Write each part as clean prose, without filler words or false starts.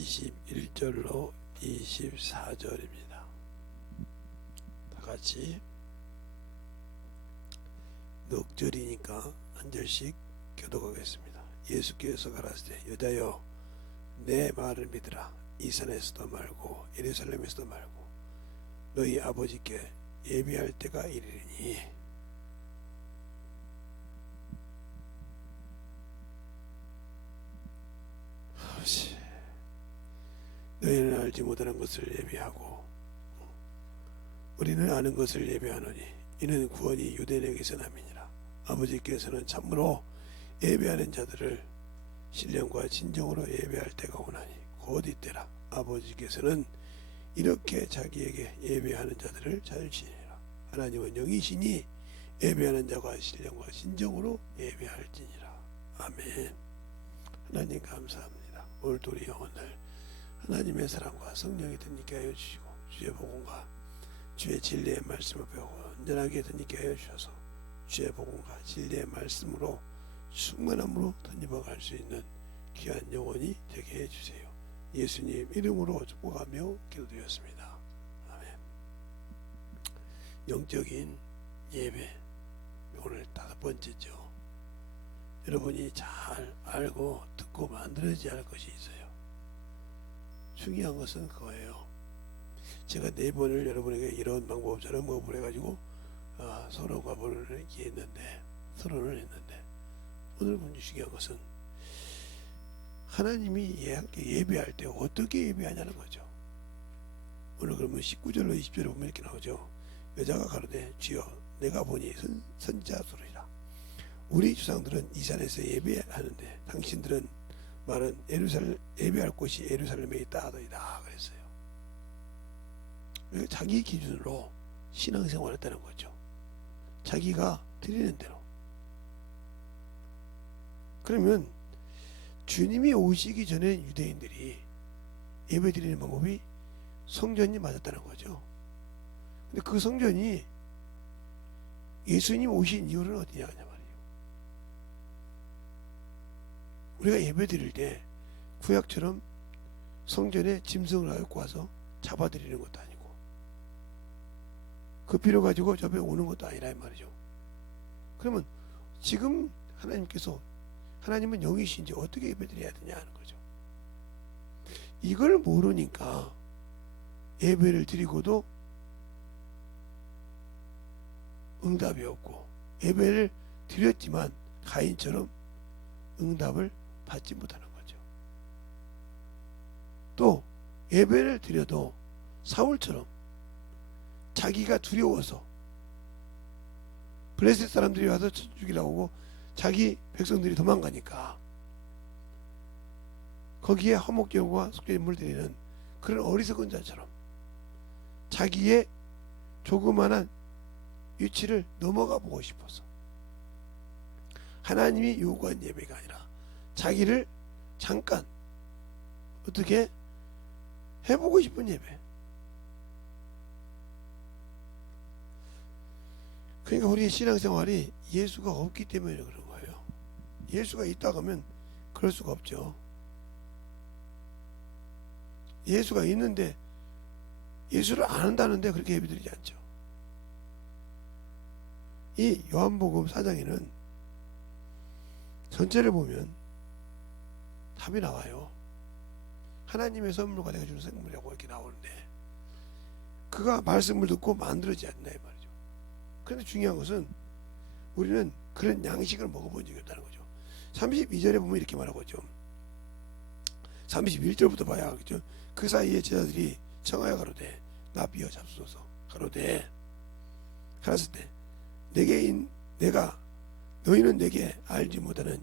21절로 24절입니다. 다 같이 넉 절이니까 한 절씩 교독하겠습니다. 예수께서 가라사대 여자여 내 말을 믿으라. 이 산에서도 말고 예루살렘에서도 말고 너희 아버지께 예비할 때가 이르리니 너희는 알지 못하는 것을 예비하고 우리는 아는 것을 예비하노니 이는 구원이 유대인에게서 남이니라. 아버지께서는 참으로 예배하는 자들을 신령과 진정으로 예배할 때가 오나니 곧 이때라. 아버지께서는 이렇게 자기에게 예배하는 자들을 찾으시니라. 하나님은 영이시니 예배하는 자가 신령과 진정으로 예배할지니라. 아멘. 하나님 감사합니다. 오늘도 우리 영혼을 하나님의 사랑과 성령이 듣게 하여 주시고 주의 복음과 주의 진리의 말씀을 배우고 온전하게 듣게 하여 주셔서 주의 복음과 진리의 말씀으로 충만함으로 덧입어갈 수 있는 귀한 영혼이 되게 해주세요. 예수님 이름으로 축복하며 기도드렸습니다. 아멘. 영적인 예배 오늘 5번째죠. 여러분이 잘 알고 듣고 만들어져야 할 것이 있어요. 중요한 것은 그거예요. 제가 4번을 여러분에게 이런 방법 저런 방법을 해가지고 서로가 서론을 했는데 오늘 먼저 중요한 것은 하나님이 예배할 때 어떻게 예배하냐는 거죠. 오늘 그러면 19절로 20절에 보면 이렇게 나오죠. 여자가 가로되 주여 내가 보니 선지자 소리라. 우리 조상들은 이 산에서 예배하는데 당신들은 말은 예배할 곳이 예루살렘에 있다 하더이다 그랬어요. 자기 기준으로 신앙생활을 했다는 거죠. 자기가 드리는 대로. 그러면 주님이 오시기 전에 유대인들이 예배 드리는 방법이 성전이 맞았다는 거죠. 근데 그 성전이 예수님 오신 이유는 어디냐 말이에요. 우리가 예배 드릴 때 구약처럼 성전에 짐승을 갖고 와서 잡아드리는 것도 아니고 그 피를 가지고 저 앞에 오는 것도 아니라 이 말이죠. 그러면 지금 하나님은 영이신지 어떻게 예배 드려야 되냐 하는 거죠. 이걸 모르니까 예배를 드리고도 응답이 없고 예배를 드렸지만 가인처럼 응답을 받지 못하는 거죠. 또 예배를 드려도 사울처럼 자기가 두려워서 블레셋 사람들이 와서 죽이라고 하고 자기 백성들이 도망가니까 거기에 화목제물과 속죄제물을 드리는 그런 어리석은 자처럼 자기의 조그만한 위치를 넘어가 보고 싶어서 하나님이 요구한 예배가 아니라 자기를 잠깐 어떻게 해보고 싶은 예배. 그러니까 우리의 신앙생활이 예수가 없기 때문에 그런 거예요. 예수가 있다고 하면 그럴 수가 없죠. 예수가 있는데 예수를 안 한다는데 그렇게 예배드리지 않죠. 이 요한복음 4장에는 전체를 보면 답이 나와요. 하나님의 선물과 내가 주는 생물이라고 이렇게 나오는데 그가 말씀을 듣고 만들어지지 않나 이 말이죠. 그런데 중요한 것은 우리는 그런 양식을 먹어본 적이 없다는 거죠. 32절에 보면 이렇게 말하고 있죠. 31절부터 봐야 하겠죠. 그 사이에 제자들이 청하여 가로되 나 비어 잡수소서 가로되 가라사대 때 내가 너희는 내게 알지 못하는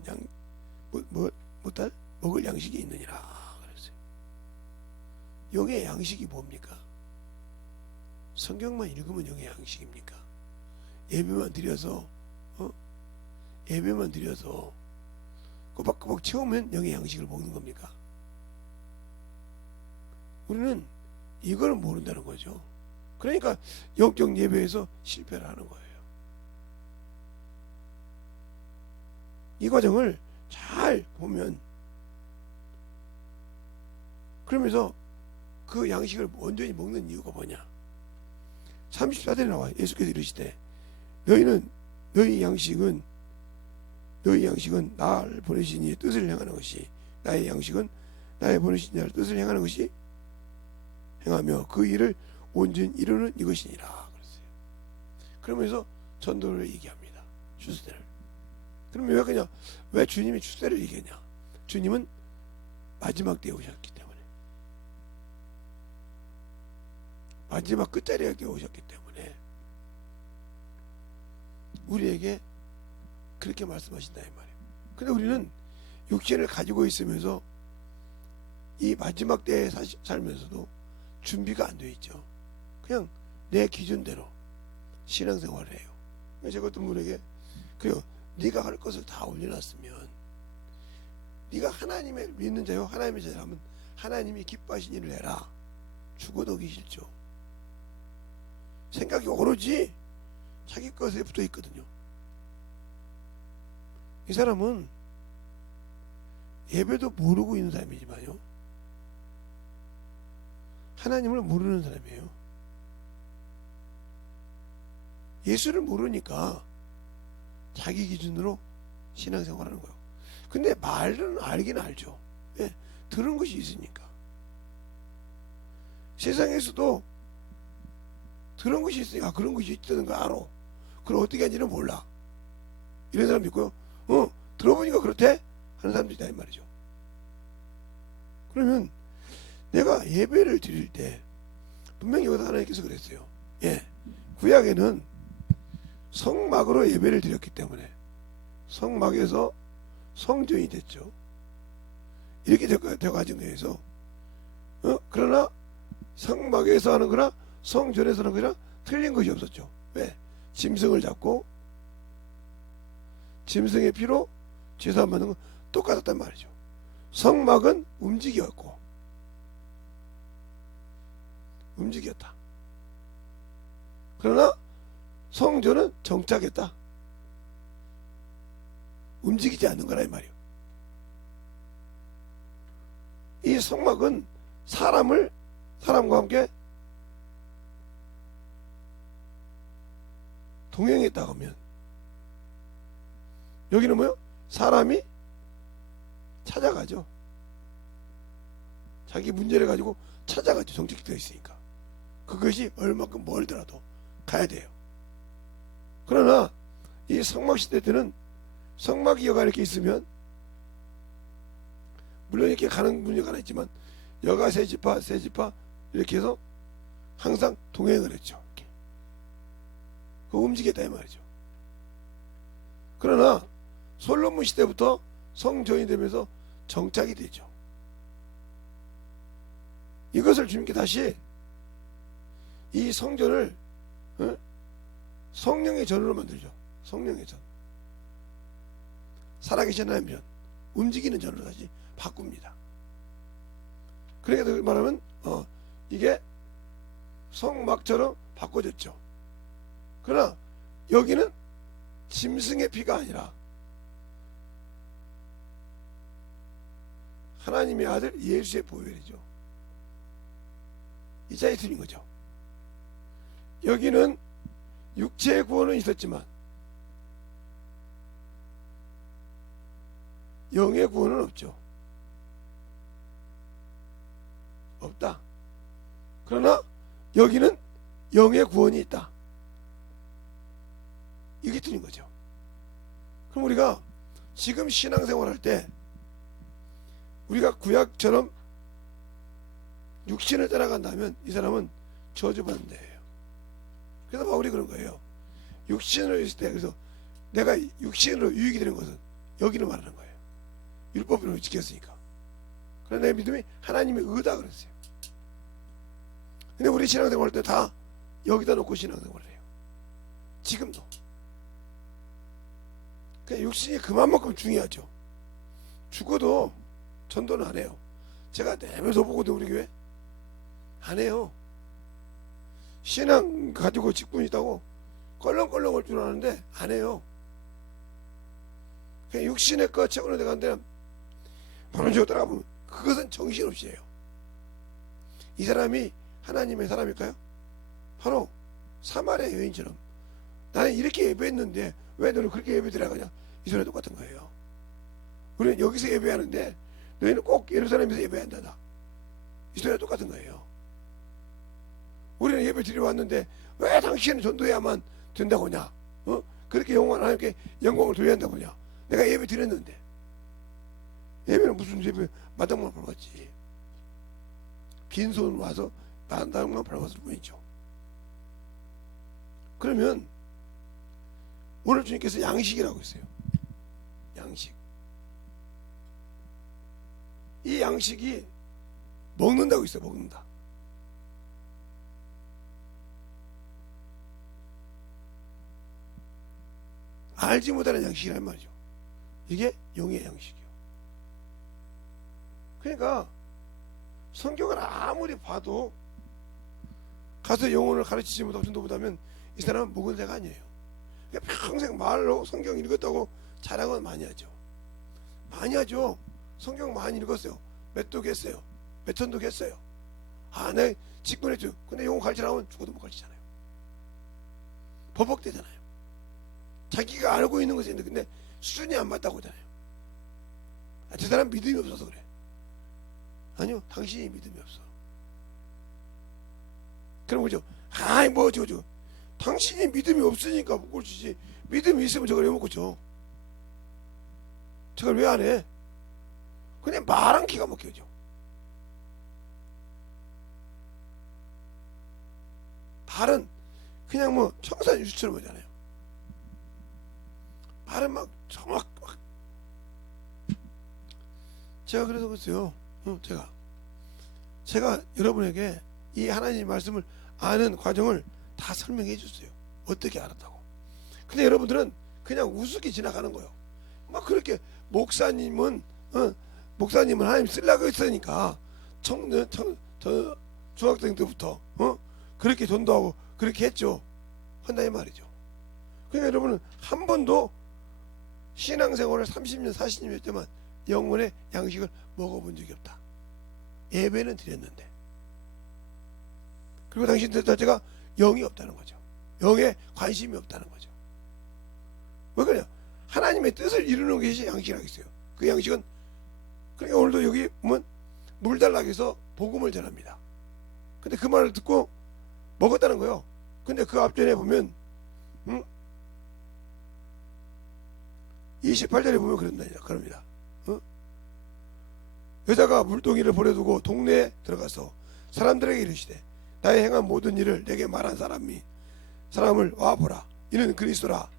못할 먹을 양식이 있느니라 그랬어요. 영의 양식이 뭡니까? 성경만 읽으면 영의 양식입니까? 예배만 드려서 꼬박꼬박 채우면 영의 양식을 먹는 겁니까? 우리는 이걸 모른다는 거죠. 그러니까 영적 예배에서 실패를 하는 거예요. 이 과정을 잘 보면 그러면서 그 양식을 온전히 먹는 이유가 뭐냐? 34절에 나와 예수께서 이르시되 너희 양식은 나를 보내신 이의 뜻을 행하는 것이, 나의 양식은 나의 보내신 이의 뜻을 행하는 것이 행하며 그 일을 온전히 이루는 이것이니라 그랬어요. 그러면서 전도를 얘기합니다. 출세를. 그럼 왜 그냥 왜 주님이 출세를 얘기하냐? 주님은 마지막 때에 오셨기 때문에, 마지막 끝자리에 오셨기 때문에 우리에게 그렇게 말씀하신다 이 말이에요. 근데 우리는 육신을 가지고 있으면서 이 마지막 때에 살면서도 준비가 안 돼 있죠. 그냥 내 기준대로 신앙생활을 해요. 제가 어떤 분에게 그래요. 네가 할 것을 다 올려놨으면, 네가 하나님을 믿는 자요 하나님의 자라면 하나님이 기뻐하신 일을 해라. 죽어도 오기 싫죠. 생각이 오로지 자기 것에 붙어 있거든요. 이 사람은 예배도 모르고 있는 사람이지만요, 하나님을 모르는 사람이에요. 예수를 모르니까 자기 기준으로 신앙생활하는 거예요. 근데 말은 알긴 알죠. 왜? 들은 것이 있으니까. 세상에서도 들은 것이 있으니까 그런 것이 있다는 거 알아. 그걸 어떻게 하는지는 몰라. 이런 사람도 있고요. 들어보니까 그렇대 하는 사람도 있다 이 말이죠. 그러면 내가 예배를 드릴 때 분명히 여기서 하나님께서 그랬어요. 구약에는 성막으로 예배를 드렸기 때문에 성막에서 성전이 됐죠. 이렇게 되어가진 거에서 그러나 성막에서 하는 거나 성전에서 하는 거나 틀린 것이 없었죠. 왜? 짐승을 잡고 짐승의 피로 제사만 받는 건 똑같았단 말이죠. 성막은 움직였다. 그러나 성전은 정착했다. 움직이지 않는 거라 이 말이에요. 이 성막은 사람과 함께 동행했다 하면, 여기는 뭐요? 사람이 찾아가죠. 자기 문제를 가지고 찾아가죠. 정책이 되어 있으니까. 그것이 얼마큼 멀더라도 가야 돼요. 그러나 이 성막 시대 때는 성막 여가 이렇게 있으면, 물론 이렇게 가는 문제가 하나 있지만 여가 세 지파 이렇게 해서 항상 동행을 했죠. 이렇게. 그 움직였다 이 말이죠. 그러나 솔로몬 시대부터 성전이 되면서 정착이 되죠. 이것을 주님께 다시 이 성전을 성령의 전으로 만들죠. 성령의 전. 살아계신 하나님 전, 움직이는 전으로 다시 바꿉니다. 그러니까 말하면 이게 성막처럼 바꿔졌죠. 그러나 여기는 짐승의 피가 아니라 하나님의 아들 예수의 보혈이죠. 이 차이 틀린 거죠. 여기는 육체의 구원은 있었지만 영의 구원은 없죠. 없다. 그러나 여기는 영의 구원이 있다. 이게 틀린 거죠. 그럼 우리가 지금 신앙생활 할 때 우리가 구약처럼 육신을 따라간다면 이 사람은 저주받는 데예요. 그래서 바울이 그런 거예요. 육신으로 있을 때, 그래서 내가 육신으로 유익이 되는 것은 여기를 말하는 거예요. 율법으로 지켰으니까. 그러나 내 믿음이 하나님의 의다 그랬어요. 근데 우리 신앙생활 할 때 다 여기다 놓고 신앙생활을 해요. 지금도. 그러니까 육신이 그만큼 중요하죠. 죽어도 전도는 안 해요. 제가 내면서 보거든 우리 교회. 안 해요. 신앙 가지고 직분 있다고 껄렁껄렁 할 줄 아는데 안 해요. 그냥 육신의 것 채우는 데 간데 모른 척 따라가보면 그것은 정신없이 해요. 이 사람이 하나님의 사람일까요? 바로 사마리아 여인처럼 나는 이렇게 예배했는데 왜 너는 그렇게 예배드려 가냐, 이 소리가 똑같은 거예요. 우리는 여기서 예배하는데 너희는 꼭 예루살렘에서 예배한다, 이 소리가 똑같은 거예요. 우리는 예배 드리러 왔는데 왜 당신은 전도해야만 된다고냐, 그렇게 영원한 하나님께 영광을 돌려야 한다고냐. 내가 예배 드렸는데. 예배는 무슨 예배, 마당만 밟았지. 빈손으로 와서 마당만 밟았을 뿐이죠. 그러면 오늘 주님께서 양식이라고 했어요. 양식. 이 양식이 먹는다고 있어요. 먹는다. 알지 못하는 양식이란 말이죠. 이게 영의 양식이요. 그러니까 성경을 아무리 봐도 가서 영혼을 가르치지 못하고 전도보다면 이 사람은 묵은 새가 아니에요. 그러니까 평생 말로 성경 읽었다고 자랑은 많이 하죠. 많이 하죠. 성경 많이 읽었어요. 몇 독 했어요. 몇 천독 했어요. 아, 내 직분했죠. 근데 영혼 가르치라면 죽어도 못 가르치잖아요. 버벅대잖아요. 자기가 알고 있는 것이 있는데 근데 수준이 안 맞다고 하잖아요. 아, 저 사람 믿음이 없어서 그래. 아니요, 당신이 믿음이 없어. 그런 거죠. 아이 뭐 저거 당신이 믿음이 없으니까 못 고치지. 믿음이 있으면 저걸 왜 못 고쳐? 저걸 왜 안 해? 그냥 말한 기가 막혀져. 말은 그냥 뭐 청산 유수처럼 하잖아요. 말은 막 정확. 제가 그래서 그랬어요. 제가 여러분에게 이 하나님 말씀을 아는 과정을 다 설명해 줬어요. 어떻게 알았다고. 근데 여러분들은 그냥 우습게 지나가는 거예요. 막 그렇게 목사님은 하나님 쓰려고 했으니까 중학생 때부터 그렇게 전도하고 그렇게 했죠. 한다 이 말이죠. 그러니까 여러분은 한 번도 신앙생활을 30년 40년 했지만 영혼의 양식을 먹어본 적이 없다. 예배는 드렸는데. 그리고 당신들 자체가 영이 없다는 거죠. 영에 관심이 없다는 거죠. 왜 그래요? 하나님의 뜻을 이루는 것이 양식이라고 했어요. 그 양식은, 그러니까 오늘도 여기 보면 물 달라고 해서 복음을 전합니다. 근데 그 말을 듣고 먹었다는 거예요. 근데 그 앞전에 보면 28절에 보면 그럽니다. 여자가 물동이를 버려두고 동네에 들어가서 사람들에게 이르시되 나의 행한 모든 일을 내게 말한 사람을 와보라. 이는 그리스도라.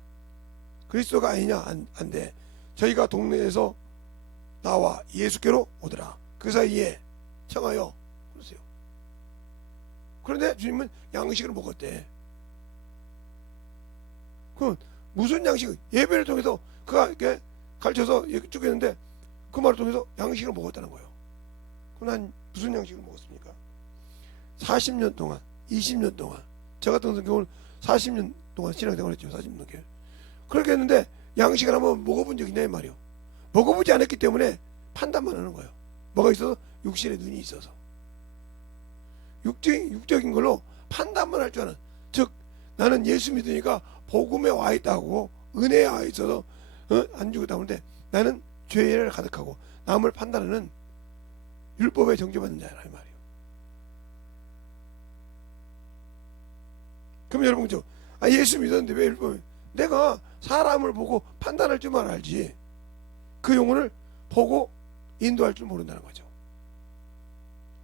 그리스도가 아니냐 안돼. 저희가 동네에서 나와 예수께로 오더라. 그 사이에 청하여 그러세요. 그런데 주님은 양식을 먹었대. 그럼 무슨 양식? 예배를 통해서 그가 이렇게 가르쳐서 쭉 했는데 그 말을 통해서 양식을 먹었다는 거예요. 그럼 난 무슨 양식을 먹었습니까? 40년 동안, 20년 동안, 저 같은 경우는 40년 동안 신앙생활 했죠. 40년 넘게. 그렇게 했는데 양식을 한번 먹어본 적이 있냐 이 말이요. 먹어보지 않았기 때문에 판단만 하는 거예요. 뭐가 있어서? 육신의 눈이 있어서. 육적인 걸로 판단만 할 줄 아는. 즉 나는 예수 믿으니까 복음에 와 있다고, 은혜에 와 있어서 안 죽었다 하는데 나는 죄를 가득하고 남을 판단하는 율법에 정죄받는 자라 이 말이에요. 그럼 여러분 그죠? 예수 믿었는데 왜 율법에? 내가 사람을 보고 판단할 줄만 알지 그 영혼을 보고 인도할 줄 모른다는 거죠.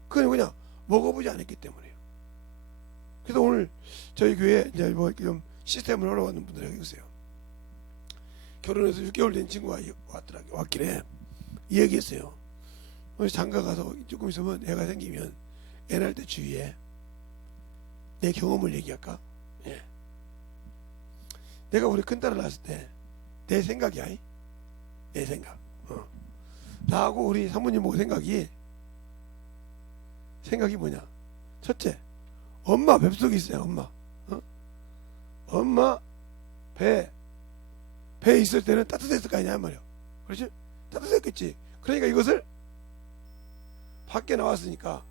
그건 그냥 먹어보지 않았기 때문에요. 그래서 오늘 저희 교회에 이제 뭐 좀 시스템을 올라가는 분들에게 있어요. 결혼해서 6개월 된 친구가 왔길래 이 얘기했어요. 장가 가서 조금 있으면 애가 생기면 애 낳을 때 주위에 내 경험을 얘기할까? 예. 내가 우리 큰딸을 낳았을 때 내 생각이야. 내 생각. 나하고 우리 사모님하고 생각이 뭐냐? 첫째, 엄마 뱃속에 있어요. 엄마 배에 있을 때는 따뜻했을 거 아니냐 말이야. 그렇지? 따뜻했겠지. 그러니까 이것을 밖에 나왔으니까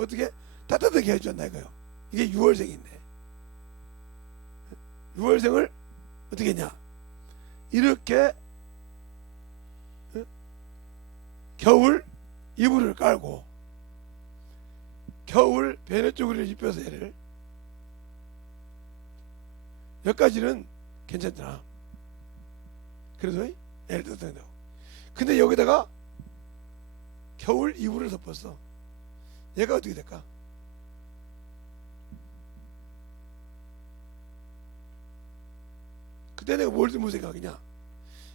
어떻게 따뜻하게 해줬나 이거요. 이게 6월생인데 6월생을 어떻게 했냐, 이렇게 겨울 이불을 깔고 겨울 배냇저고리를 입혀서 애를, 여기까지는 괜찮잖아. 그래도 애를 따뜻하게. 근데 여기다가 겨울 이불을 덮었어. 얘가 어떻게 될까? 그때 내가 뭘 생각하냐,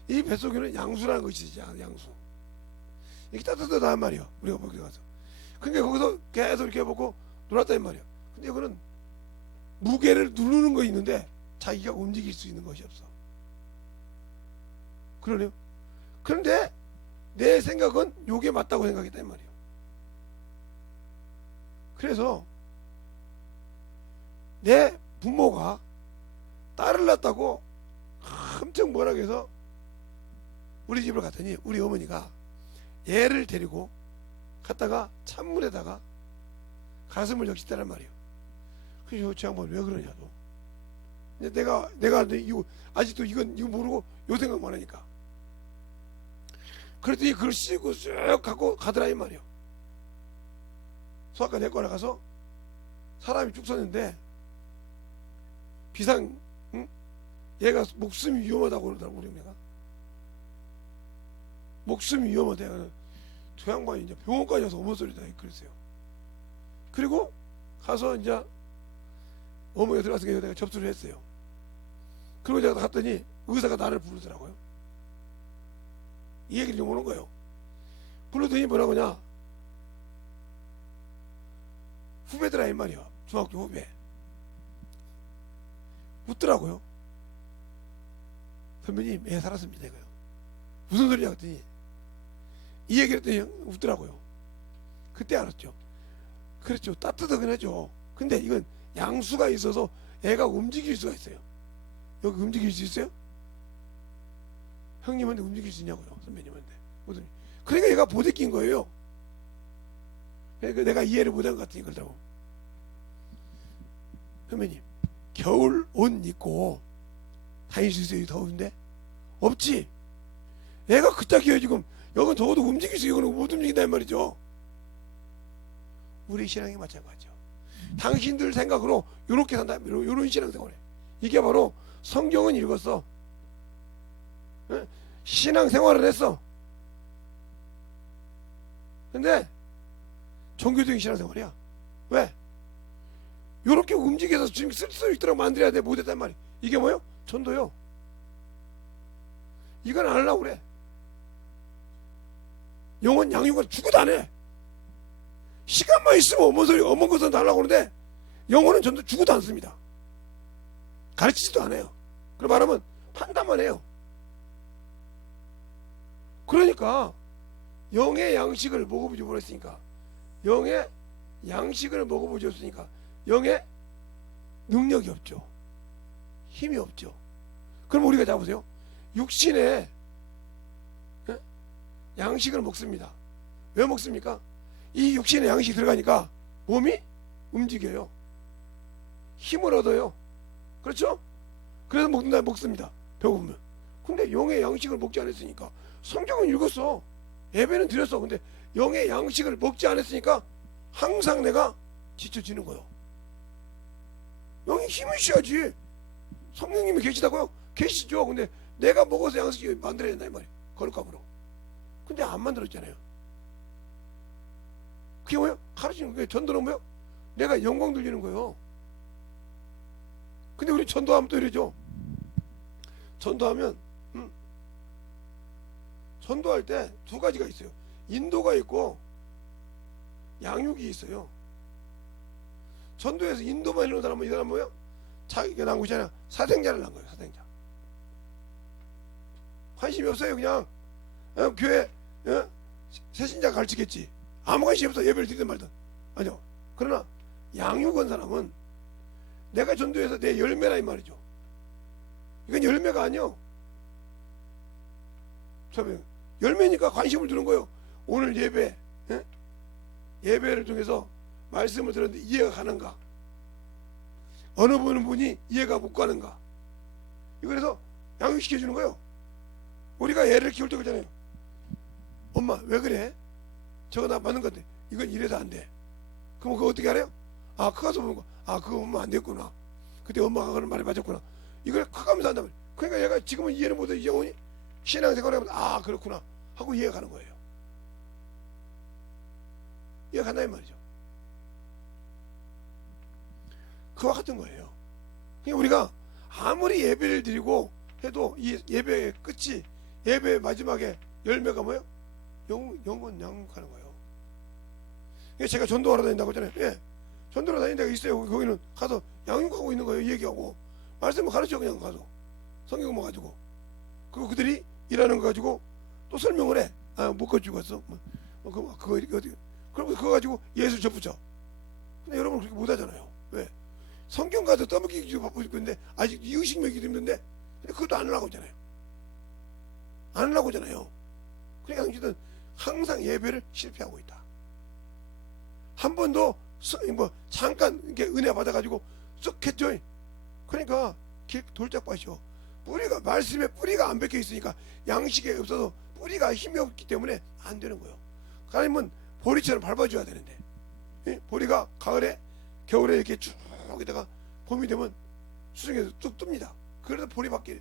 이 뱃속에는 양수라는 것이 있지. 양수. 이게 따뜻하단 말이야, 우리가 거기 가서. 그러니까 거기서 계속 이렇게 해보고 놀았단 말이야. 근데 이거는 무게를 누르는 거 있는데 자기가 움직일 수 있는 것이 없어. 그러네요. 그런데 내 생각은 요게 맞다고 생각했단 말이야. 그래서 내 부모가 딸을 낳았다고 엄청 뭐라 해서 우리 집을 갔더니 우리 어머니가 얘를 데리고 갔다가 찬물에다가 가슴을 적시다란 말이에요. 그래서 저 양반 왜 그러냐도. 내가 이거 아직도 이거 모르고 요 생각만 하니까. 그랬더니 그걸 씻고 쭉 갖고 가더라 이 말이에요. 소아과 내과를 가서 사람이 쭉 섰는데 비상, 응? 얘가 목숨이 위험하다고 그러더라고. 우리 애가 목숨이 위험하대. 저 양반이 이제 병원까지 가서 어머 소리다 그랬어요. 그리고 가서 이제 어머니가 들어가서 내가 접수를 했어요. 그리고 제가 갔더니 의사가 나를 부르더라고요. 이 얘기를 좀 오는 거예요. 불러더니 뭐라고 하냐, 후배들아 이 말이야. 중학교 후배 웃더라고요. 선배님 애 살았습니다 이거요. 무슨 소리냐 했더니 이 얘기를 했더니 웃더라고요. 그때 알았죠. 그렇죠, 따뜻하긴 하죠. 근데 이건 양수가 있어서 애가 움직일 수가 있어요. 여기 움직일 수 있어요? 형님한테 움직일 수 있냐고요, 선배님한테. 그러니까 얘가 보대낀 거예요. 그러니까 내가 이해를 못한 것 같으니 그러더라고. 선배님 겨울 옷 입고 다닐 수 있어요? 더운데? 없지. 애가 그짝이에요 지금. 여긴 적어도 움직일 수 있고 못 움직인단 말이죠. 우리 신앙이 마찬가지죠. 당신들 생각으로 요렇게 산다, 요런 신앙생활에. 이게 바로 성경은 읽었어, 신앙생활을 했어. 근데 종교적인 신앙생활이야. 왜? 요렇게 움직여서 지금 쓸 수 있도록 만들어야 돼. 못했단 말이야. 이게 뭐요? 전도요. 이건 안 하려고 그래. 영혼 양육을 죽어도 안 해. 시간만 있으면 어머 것은 달라고 그러는데 영혼은 전도 죽어도 안 씁니다. 가르치지도 않아요. 그럼 말하면 판단만 해요. 그러니까 영의 양식을 먹어보지 못했으니까, 영의 양식을 먹어보지 못했으니까 영의 능력이 없죠. 힘이 없죠. 그럼 우리가 잡으세요. 육신의 양식을 먹습니다. 왜 먹습니까? 이 육신의 양식이 들어가니까 몸이 움직여요. 힘을 얻어요. 그렇죠? 그래서 먹습니다. 배고프면. 근데 영의 양식을 먹지 않았으니까, 성경은 읽었어, 예배는 드렸어. 근데 영의 양식을 먹지 않았으니까 항상 내가 지쳐지는 거예요. 영이 힘을 쉬어야지. 성령님이 계시다고요? 계시죠. 근데 내가 먹어서 양식을 만들어야 된다 이 말이에요. 거룩함으로. 근데 안 만들었잖아요. 그게 뭐예요? 가르치는 거예요. 전도는 뭐예요? 내가 영광 돌리는 거예요. 근데 우리 전도하면 또 이러죠. 전도하면 전도할 때 두 가지가 있어요. 인도가 있고 양육이 있어요. 전도에서 인도만 이루는 사람은 이 사람 뭐예요? 자기가 낳은 것이 아니라 사생자를 낳은 거예요. 사생자. 관심이 없어요. 그냥 교회 새신자 가르치겠지. 아무 관심이 없어. 예배를 드리든 말든. 아니요. 그러나 양육한 사람은 내가 전도해서 내 열매라 이 말이죠. 이건 열매가 아니요. 열매니까 관심을 두는 거예요. 오늘 예배, 예배를 통해서 말씀을 들었는데 이해가 가는가? 어느 분이 이해가 못 가는가? 그래서 양육시켜 주는 거예요. 우리가 애를 키울 때 그러잖아요. 엄마 왜 그래? 저거 나 맞는 건데 이건 이래서 안 돼. 그럼 그거 어떻게 알아요? 아 그거 가서 보는 거. 아 그거 보면 안 됐구나. 그때 엄마가 그런 말이 맞았구나. 이걸 커가면서 한다면. 그러니까 얘가 지금은 이해를 못해. 이제 오니 신앙생활을 하면 아 그렇구나 하고 이해가 가는 거예요. 이해가 간다는 말이죠. 그와 같은 거예요. 그러니까 우리가 아무리 예배를 드리고 해도 이 예배의 끝이 예배의 마지막에 열매가 뭐예요? 영원 양육하는 거예요. 그러니까 제가 전도하러 다닌다고 했잖아요. 예. 전도하러 다니는 데가 있어요. 거기는 가서 양육하고 있는 거예요. 얘기하고 말씀을 가르쳐 그냥 가서 성경 가지고 그리고 그들이 일하는 거 가지고 또 설명을 해. 아, 묶어주고 왔어. 그거 이렇게 어디 그럼 그거 가지고 예수 접붙여. 근데 여러분 그렇게 못하잖아요. 왜? 성경 가서 떠먹기 바쁘고 있는데 아직 이의식 먹이기 힘든데 그것도 안 하려고 하잖아요. 안 하려고 하잖아요. 그러니까 당신은 항상 예배를 실패하고 있다. 한 번도 뭐 잠깐 이렇게 은혜 받아가지고 쑥 했죠. 그러니까 돌짝밭이요. 뿌리가 말씀에 뿌리가 안 박혀 있으니까 양식이 없어서 뿌리가 힘이 없기 때문에 안 되는 거예요. 하나님은 보리처럼 밟아줘야 되는데 보리가 가을에 겨울에 이렇게 쭉 있다가 봄이 되면 수중에서 뚝 뜹니다. 그래서 보리밖에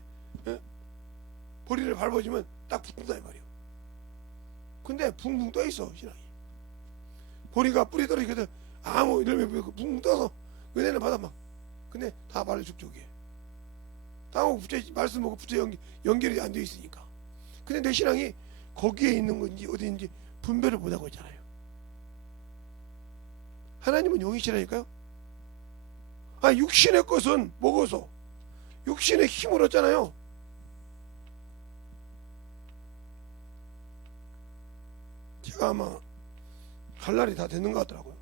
보리를 밟아주면 딱 붙는다 이 말이에요. 근데 붕붕 떠 있어 신앙이. 보리가 뿌리 떨어지거든. 아무 이름이 붕붕 떠서 은혜는 받아 막. 근데 다 말을 죽적이에. 다하고 부채 말씀 보고 부채 연결이 안 돼 있으니까. 근데 내 신앙이 거기에 있는 건지 어디인지 분별을 못하고 있잖아요. 하나님은 영이시라니까요. 아 육신의 것은 먹어서 육신의 힘을 얻잖아요. 제가 아마 갈 날이 다 됐는 것 같더라고요.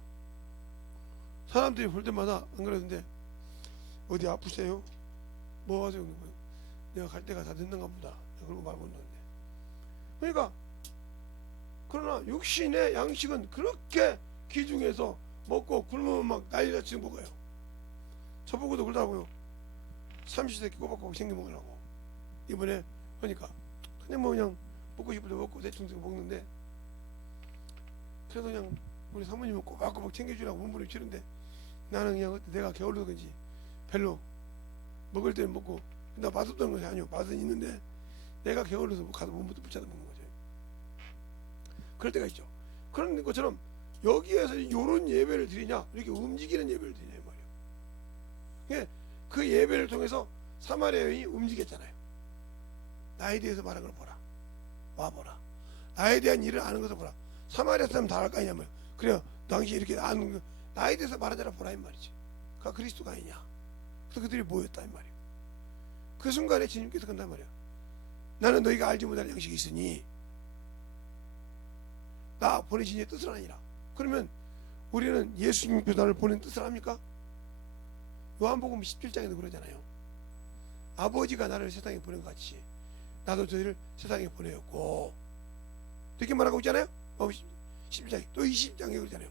사람들이 볼 때마다 안 그러는데 어디 아프세요? 뭐 하세요? 내가 갈 때가 다 됐는가 보다. 그러고 말 못하는데. 그러니까 그러나 육신의 양식은 그렇게 기중해서 먹고 굶으면 막 난리같이 먹어요. 저보고도 그러더라고요. 삼시세끼 꼬박꼬박 챙겨 먹으라고. 이번에 하니까 근데 뭐 그냥 먹고 싶을 때 먹고 대충 먹는데 그래서 그냥 우리 사모님은 꼬박꼬박 챙겨주라고 몸부림치는데 나는 그냥 내가 게을러서 그런지 별로 먹을 때는 먹고 나 맛없다는 것이 아니요. 맛은 있는데 내가 게을러서 가서 몸부터 붙여서 먹는 거죠. 그럴 때가 있죠. 그런 것처럼 여기에서 이런 예배를 드리냐 이렇게 움직이는 예배를 드리냐 이 말이에요. 그 예배를 통해서 사마리아 여인이 움직였잖아요. 나에 대해서 말한 걸 보라. 와보라. 나에 대한 일을 아는 것을 보라. 사마리아 사람 다 알 거 아니냐 말이야. 그래요. 당신이 이렇게 아는 거 나에 대해서 말하자라 보라 이 말이지. 그가 그리스도가 아니냐. 그래서 그들이 모였다 이 말이에요. 그 순간에 주님께서 간단 말이야. 나는 너희가 알지 못할 양식이 있으니 나 보내신 이의 뜻을 아니라. 그러면 우리는 예수님께서 나를 보낸 뜻을 합니까? 요한복음 17장에도 그러잖아요. 아버지가 나를 세상에 보낸 것 같이 나도 저희를 세상에 보내었고 이렇게 말하고 있잖아요. 17장에 또 20장에 그러잖아요.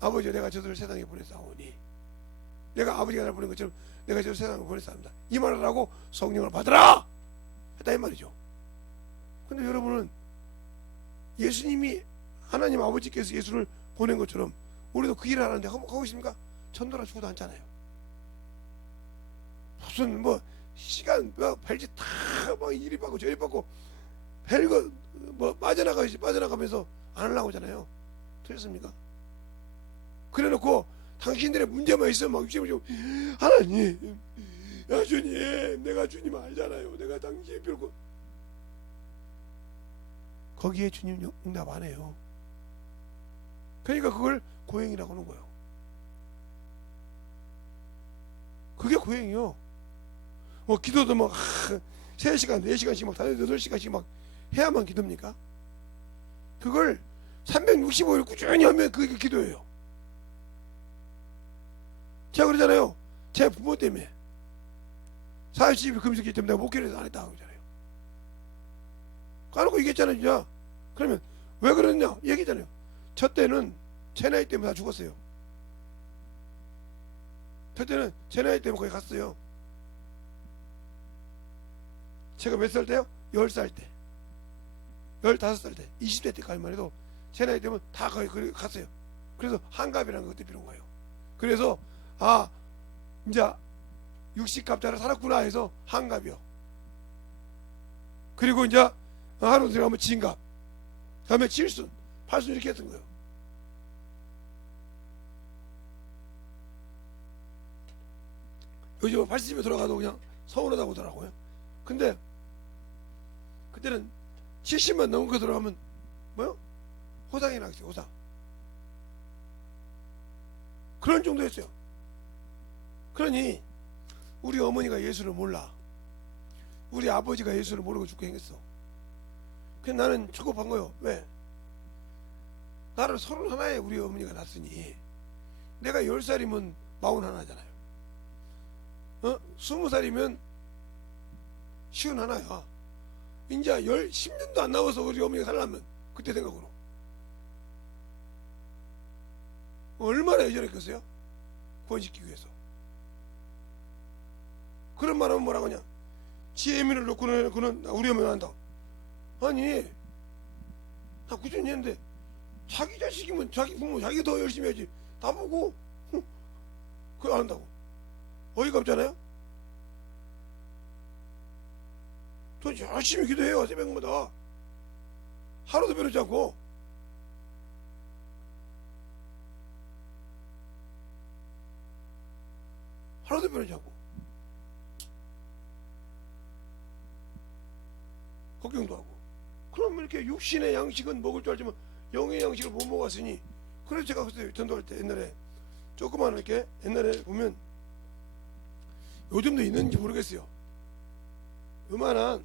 아버지가 내가 저들을 세상에 보내사오니 내가 아버지가 나를 보낸 것처럼 내가 저를 세상에 보내사옵니다. 이 말을 하고 성령을 받으라 했다 이 말이죠. 근데 여러분은 예수님이 하나님 아버지께서 예수를 보낸 것처럼 우리도 그 일을 하는데 하고 있습니까? 전도라 죽어도 않잖아요. 무슨 뭐 시간 뭐 별짓 다막 이리 받고 저리 받고 별거 뭐 빠져나가면서 안 하려고 하잖아요. 틀렸습니까? 그래놓고 당신들의 문제만 있으면 막 욕심을 좀 하나님 야 주님 내가 주님 알잖아요. 내가 당신이 별거 거기에 주님 응답 안 해요. 그러니까 그걸 고행이라고 하는 거예요. 그게 고행이요. 뭐 기도도 막 3시간 4시간씩 막 8시간씩 막 해야만 기도입니까? 그걸 365일 꾸준히 하면 그게 기도예요. 제가 그러잖아요. 제 부모 때문에 40일 금식기 때문에 내가 목회를 안 했다고 그러잖아요. 까놓고 얘기했잖아요. 진짜. 그러면 왜 그러냐 얘기했잖아요. 저 때는 제 나이 때문에 다 죽었어요. 첫째는 제 나이 때문에 거기 갔어요. 제가 몇 살 때요? 10살 때, 15살 때, 20대 때까지만 해도 제 나이 때문에 다 거기 갔어요. 그래서 한갑이라는 것도 필요한 거예요. 그래서 아 이제 60갑자를 살았구나 해서 한갑이요. 그리고 이제 하루 들어가면 진갑, 다음에 7순, 8순 이렇게 했던 거예요. 요즘 80에 들어가도 그냥 서운하다고 하더라고요. 근데 그때는 70만 넘은 거 들어가면 뭐요? 호상이 나겠어요. 호상. 그런 정도였어요. 그러니 우리 어머니가 예수를 몰라. 우리 아버지가 예수를 모르고 죽게 생겼어. 그래서 나는 초급한 거요. 왜? 나를 31에 우리 어머니가 낳았으니 내가 10살이면 41잖아요. 20살이면 51야. 이제 10년도 안 남아서 우리 어머니가 살려면 그때 생각으로 얼마나 애절했겠어요? 구원시키기 위해서. 그런 말 하면 뭐라고 하냐? 지 애미를 놓고는 그는 우리 어머니가 한다. 아니 나 꾸준히 했는데 자기 자식이면 자기 부모 자기가 더 열심히 해야지. 나보고 그거 안 한다고. 어이가 없잖아요. 더 열심히 기도해요. 새벽마다 하루도 배우지 않고. 하루도 배우지 않고 걱정도 하고. 그럼 이렇게 육신의 양식은 먹을 줄 알지만 영의 양식을 못 먹었으니, 그래서 제가 그때 전도할 때 옛날에 조그만 이렇게 옛날에 보면 요즘도 있는지 모르겠어요. 요만한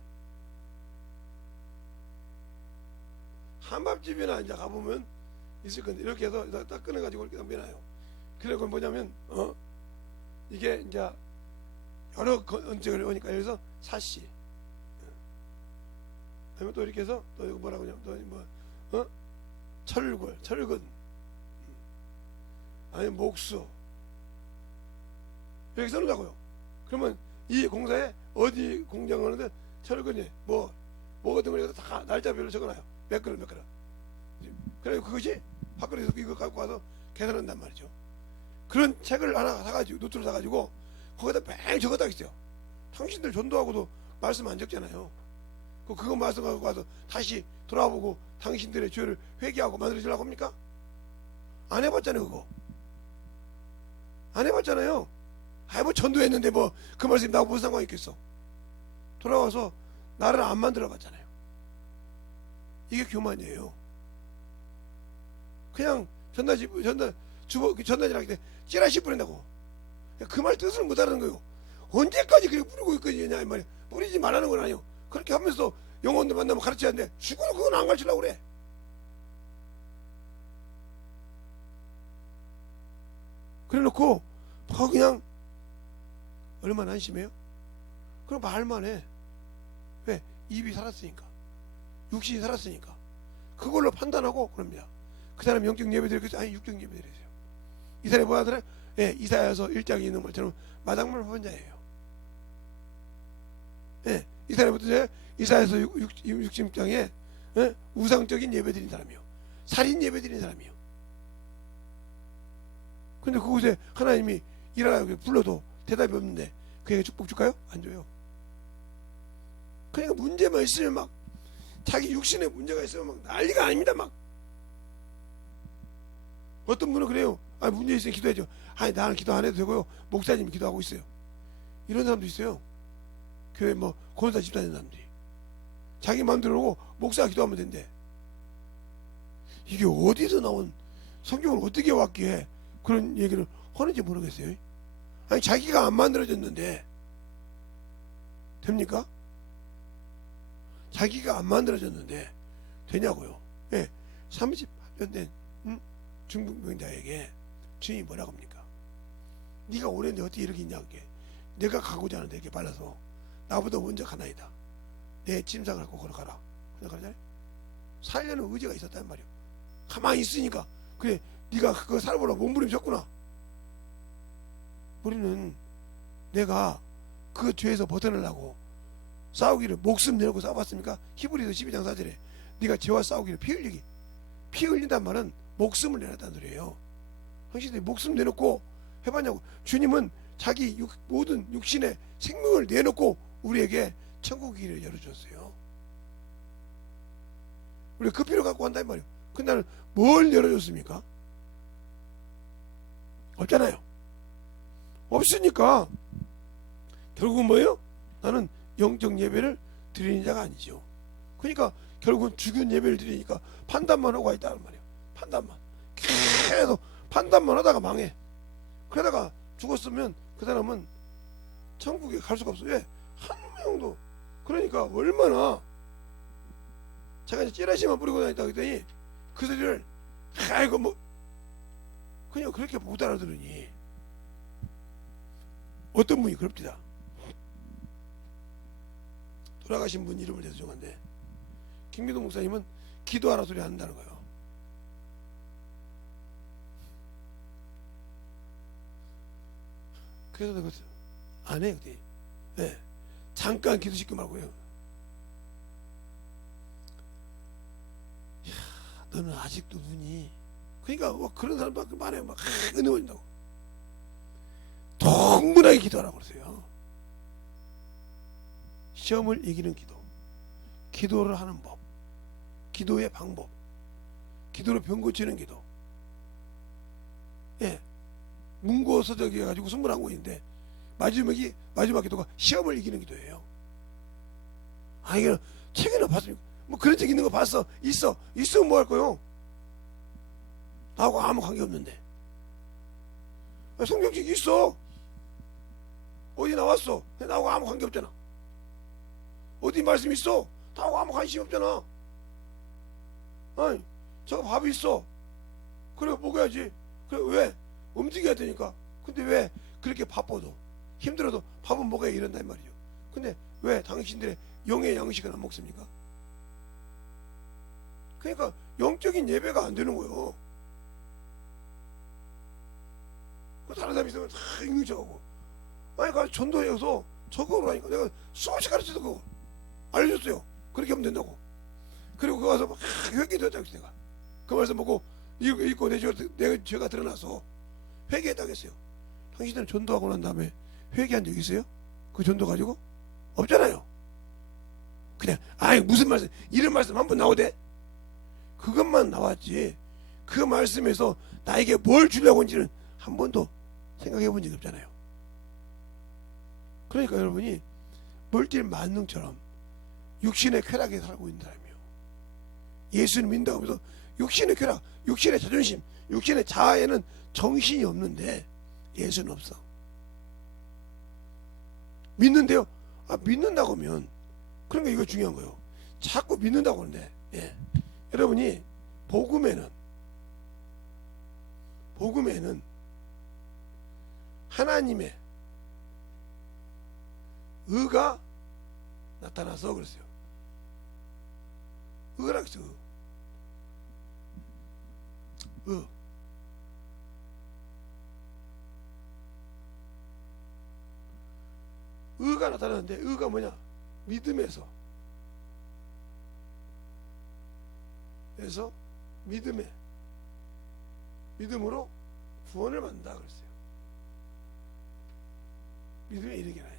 한밥집이나 이제 가보면 있을 건데 이렇게 해서 딱 꺼내가지고 이렇게 담배나요. 그래 그건 뭐냐면 이게 이제 여러 언적을 오니까 여기서 사시, 아니면 또 이렇게 해서 또 이거 뭐라고 하냐면 또 철근, 아니면 목수 이렇게 써놓자고요. 그러면 이 공사에 어디 공장 하는데 철근이 뭐 같은 걸 다 날짜별로 적어놔요. 몇 그릇. 그래서 그것이 밖으로서 이거 갖고 와서 계산한단 말이죠. 그런 책을 하나 사가지고 노트를 사가지고 거기다 뺑 적어다 있어요. 당신들 전도하고도 말씀 안 적잖아요. 그거 말씀 갖고 와서 다시 돌아보고 당신들의 죄를 회개하고 만들어지려고 합니까? 안 해봤잖아요. 그거 안 해봤잖아요. 뭐 전도했는데 뭐 그 말씀 나하고 무슨 상관이 있겠어. 돌아와서 나를 안 만들어 봤잖아요. 이게 교만이에요. 그냥 전단지라기 때 찌라시 뿌린다고. 그 말 뜻을 못 알아듣는 거예요. 언제까지 그렇게 뿌리고 있거든요. 이 말이야. 뿌리지 말라는 건 아니에요. 그렇게 하면서 영혼들 만나면 가르쳐야 하는데 죽어도 그건 안 가르치려고 그래. 그래 놓고 그냥 얼마나 안심해요? 그럼 말만 해. 왜? 입이 살았으니까, 육신이 살았으니까. 그걸로 판단하고 그럽니다. 그 사람 영적 예배드리고 아니 육적 예배드리세요. 이 사람이 뭐 하더라? 예, 이사야서 1장에 있는 말처럼 마당말 혼자예요. 예, 이 사람부터 이사야서 60장에 예? 우상적인 예배드린 사람이요, 살인 예배드린 사람이요. 근데 그곳에 하나님이 일하라고 불러도 대답이 없는데 그에게 축복 줄까요? 안 줘요. 그러니까 문제만 있으면 막 자기 육신에 문제가 있으면 막 난리가 아닙니다. 막 어떤 분은 그래요. 문제 있으면 기도해줘. 나는 기도 안 해도 되고요, 목사님이 기도하고 있어요. 이런 사람도 있어요. 교회 뭐 권사 집단인 사람들이 자기 마음대로 오고 목사가 기도하면 된대. 이게 어디서 나온 성경을 어떻게 왔기에 그런 얘기를 하는지 모르겠어요. 자기가 안 만들어졌는데 됩니까? 자기가 안 만들어졌는데 되냐고요. 예, 38년 된 중풍병자에게 주인이 뭐라고 합니까? 네가 오랜데 어떻게 이렇게 있냐. 내가 가고자 하는데 이렇게 발라서 나보다 먼저 가나이다. 내 짐상을 갖고 걸어가라. 그러잖아요. 살려는 의지가 있었단 말이에요. 가만히 있으니까. 그래, 네가 그거 살아보라고 몸부림쳤구나. 우리는 내가 그 죄에서 벗어나려고 싸우기를 목숨 내놓고 싸워봤습니까? 히브리서 12장 4절에 네가 죄와 싸우기를 피 흘린단 말은 목숨을 내놨다는 소리예요. 당신들이 목숨 내놓고 해봤냐고. 주님은 자기 모든 육신의 생명을 내놓고 우리에게 천국 길을 열어줬어요. 우리가 그 피를 갖고 간단 말이에요. 근데 나는 뭘 열어줬습니까? 없잖아요. 없으니까 결국은 뭐예요? 나는 영적 예배를 드리는 자가 아니죠. 그러니까 결국은 죽은 예배를 드리니까 판단만 하고 있다는 말이에요. 판단만 계속 판단만 하다가 망해. 그러다가 죽었으면 그 사람은 천국에 갈 수가 없어. 왜? 한 명도. 그러니까 얼마나 제가 이제 찌라시만 뿌리고 다녔다 그랬더니 그 소리를 아이고 뭐 그냥 그렇게 못 알아들으니 어떤 분이 그럽디다. 돌아가신 분 이름을 죄송한데 김기동 목사님은 기도하라 소리 안 한다는 거예요. 그래서 내가 안 해. 그때 네. 잠깐 기도시켜 말고요. 야, 너는 아직도 눈이 그러니까 뭐 그런 사람도 많아요. 막 은혜 올린다고 동분하게 기도하라고 그러세요. 시험을 이기는 기도, 기도를 하는 법, 기도의 방법, 기도로 병 고치는 기도. 예, 문고서적이 해가지고 21권인데 마지막 기도가 시험을 이기는 기도예요. 아, 이게 책에는 봤습니까? 뭐 그런 책 있는 거 봤어? 있으면 뭐 할 거요? 나하고 아무 관계 없는데. 성경책 있어. 어디 나왔어? 나하고 아무 관계 없잖아. 어디 말씀 있어? 나하고 아무 관심 없잖아. 아니, 저거 밥이 있어. 그래 먹어야지. 그래 왜? 움직여야 되니까. 근데 왜 그렇게 바빠도 힘들어도 밥은 먹어야 이런단 말이죠. 근데 왜 당신들의 영의 양식은 안 먹습니까? 그러니까 영적인 예배가 안 되는 거예요. 다른 사람이 있으면 다 읽는 척하고. 아니 가서 전도해서 저거 하니까 내가 수없이 가르쳐서 그거 알려줬어요. 그렇게 하면 된다고. 그리고 그거 가서 막 회개했다고 했어. 내가 그 말씀 보고 이거 읽고 내가 죄가 드러나서 회개했다고 했어요. 당신들은 전도하고 난 다음에 회개한 적 있어요? 그 전도 가지고? 없잖아요. 그냥 아이 무슨 말씀 이런 말씀 한 번 나오대? 그것만 나왔지 그 말씀에서 나에게 뭘 주려고 하는지는 한 번도 생각해 본 적이 없잖아요. 그러니까 여러분이 물질 만능처럼 육신의 쾌락에 살고 있는 사람이에요. 예수를 믿는다고 하면서 육신의 쾌락, 육신의 자존심, 육신의 자아에는 정신이 없는데 예수는 없어. 믿는데요? 아, 믿는다고 하면 그러니까 이거 중요한 거예요. 자꾸 믿는다고 하는데 예. 여러분이 복음에는 하나님의 의가 나타나서 그랬어요. 의라고 했어요. 의. 의가 나타나는데 의가 뭐냐? 믿음에서. 그래서 믿음으로 구원을 받는다 그랬어요. 믿음에 이르게 하니.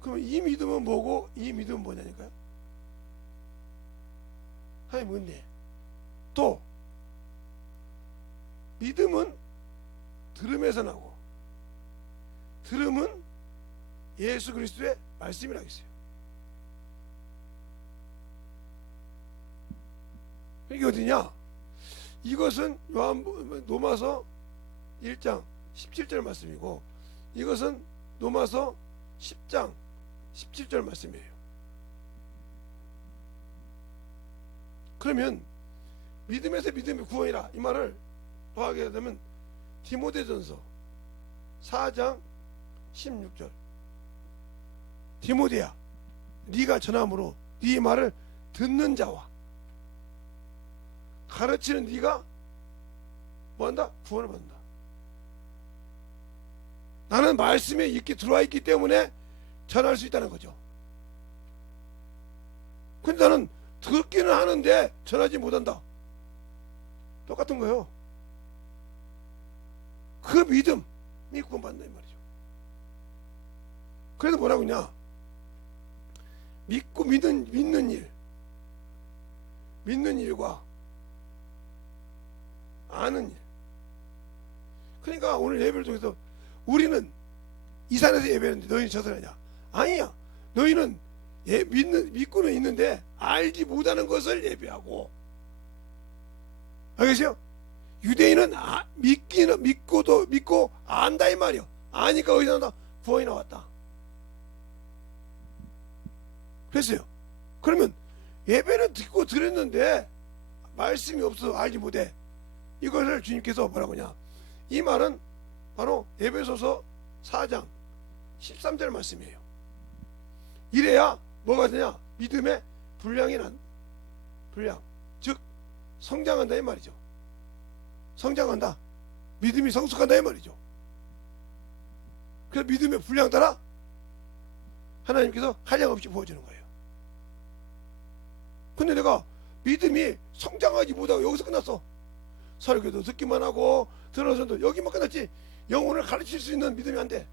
그러면 이 믿음은 뭐고 이 믿음은 뭐냐니까요? 하나님 은혜. 또 믿음은 들음에서 나고 들음은 예수 그리스도의 말씀이라고 했어요. 이게 어디냐? 이것은 로마서 1장 17절 말씀이고 이것은 로마서 10장 17절 말씀이에요. 그러면 믿음에서 믿음의 구원이라 이 말을 더하게 되면 디모데전서 4장 16절 디모데야 네가 전함으로 네 말을 듣는 자와 가르치는 네가 뭐한다? 구원을 받는다. 나는 말씀에 이렇게 들어와 있기 때문에 전할 수 있다는 거죠. 근데 나는 듣기는 하는데 전하지 못한다. 똑같은 거예요. 그 믿음이 구원받는다 이 말이죠. 그래서 뭐라고 했냐? 믿고 믿는 일과 아는 일. 그러니까 오늘 예배를 통해서 우리는 이 산에서 예배하는데 너희는 저 산에 하냐? 아니야. 너희는 믿고는 있는데 알지 못하는 것을 예배하고. 알겠어요? 유대인은 믿고 안다 이 말이요. 아니까 어디서 나온다? 구원이 나왔다. 그랬어요. 그러면 예배는 듣고 들었는데 말씀이 없어 알지 못해. 이것을 주님께서 뭐라고 하냐? 이 말은 바로 에베소서 4장 13절 말씀이에요. 이래야 뭐가 되냐? 믿음의 분량이 분량, 즉 성장한다 이 말이죠. 성장한다. 믿음이 성숙한다 이 말이죠. 그래서 믿음의 분량 따라 하나님께서 한량없이 부어주는 거예요. 근데 내가 믿음이 성장하지 못하고 여기서 끝났어. 설교도 듣기만 하고 들어서도 여기만 끝났지 영혼을 가르칠 수 있는 믿음이 안 돼.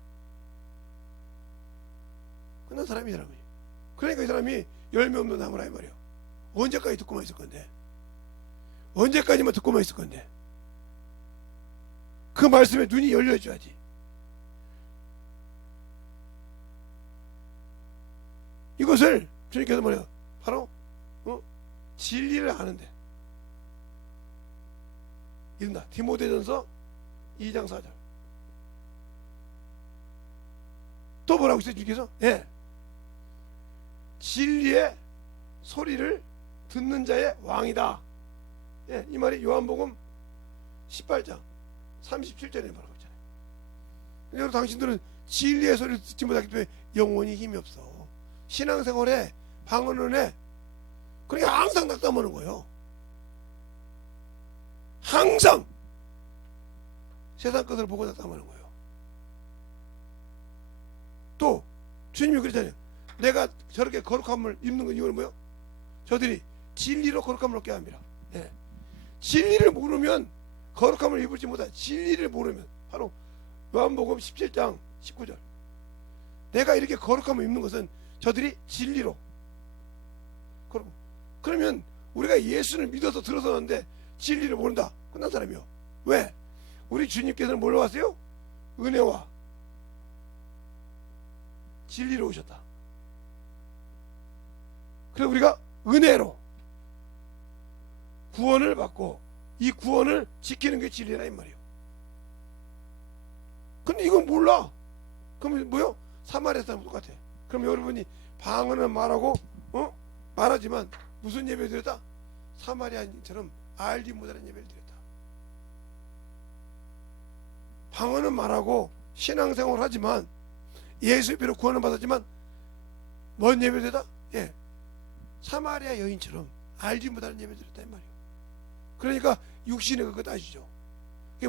끝난 사람이 이 사람이. 그러니까 이 사람이 열매 없는 나무라 이 말이야. 언제까지 듣고만 있을 건데? 언제까지만 듣고만 있을 건데? 그 말씀에 눈이 열려줘야지. 이것을 주님께서 뭐냐? 바로 진리를 아는데 이른다. 디모데전서 2장 4절. 또 뭐라고 했어요 주님께서? 예. 진리의 소리를 듣는 자의 왕이다. 예, 이 말이 요한복음 18장 37절에 말하고 있잖아요. 여러분 당신들은 진리의 소리를 듣지 못하기 때문에 영원히 힘이 없어. 신앙생활에 방언을 해. 그러니까 항상 낙담하는 거예요. 항상 세상 것을 보고 낙담하는 거예요. 또 주님이 그랬잖아요. 내가 저렇게 거룩함을 입는 건 이유는 뭐예요? 저들이 진리로 거룩함을 얻게 합니다. 예. 진리를 모르면 거룩함을 입을지 못한 진리를 모르면 바로 요한복음 17장 19절. 내가 이렇게 거룩함을 입는 것은 저들이 진리로. 그러면 우리가 예수를 믿어서 들어서는데 진리를 모른다. 끝난 사람이요. 왜? 우리 주님께서는 뭘로 왔어요? 은혜와 진리로 오셨다. 그래서 우리가 은혜로 구원을 받고 이 구원을 지키는 게 진리라 이 말이에요. 근데 이건 몰라. 그럼 뭐요? 사마리아 사람 똑같아. 그럼 여러분이 방언은 말하고 말하지만 무슨 예배를 드렸다? 사마리아인처럼 알지 못하는 예배를 드렸다. 방언은 말하고 신앙생활을 하지만 예수의 피로 구원을 받았지만 뭔 예배를 드렸다? 예, 사마리아 여인처럼 알지 못하는 예배를 드렸다 이 말이에요. 그러니까 육신의 그것 아시죠?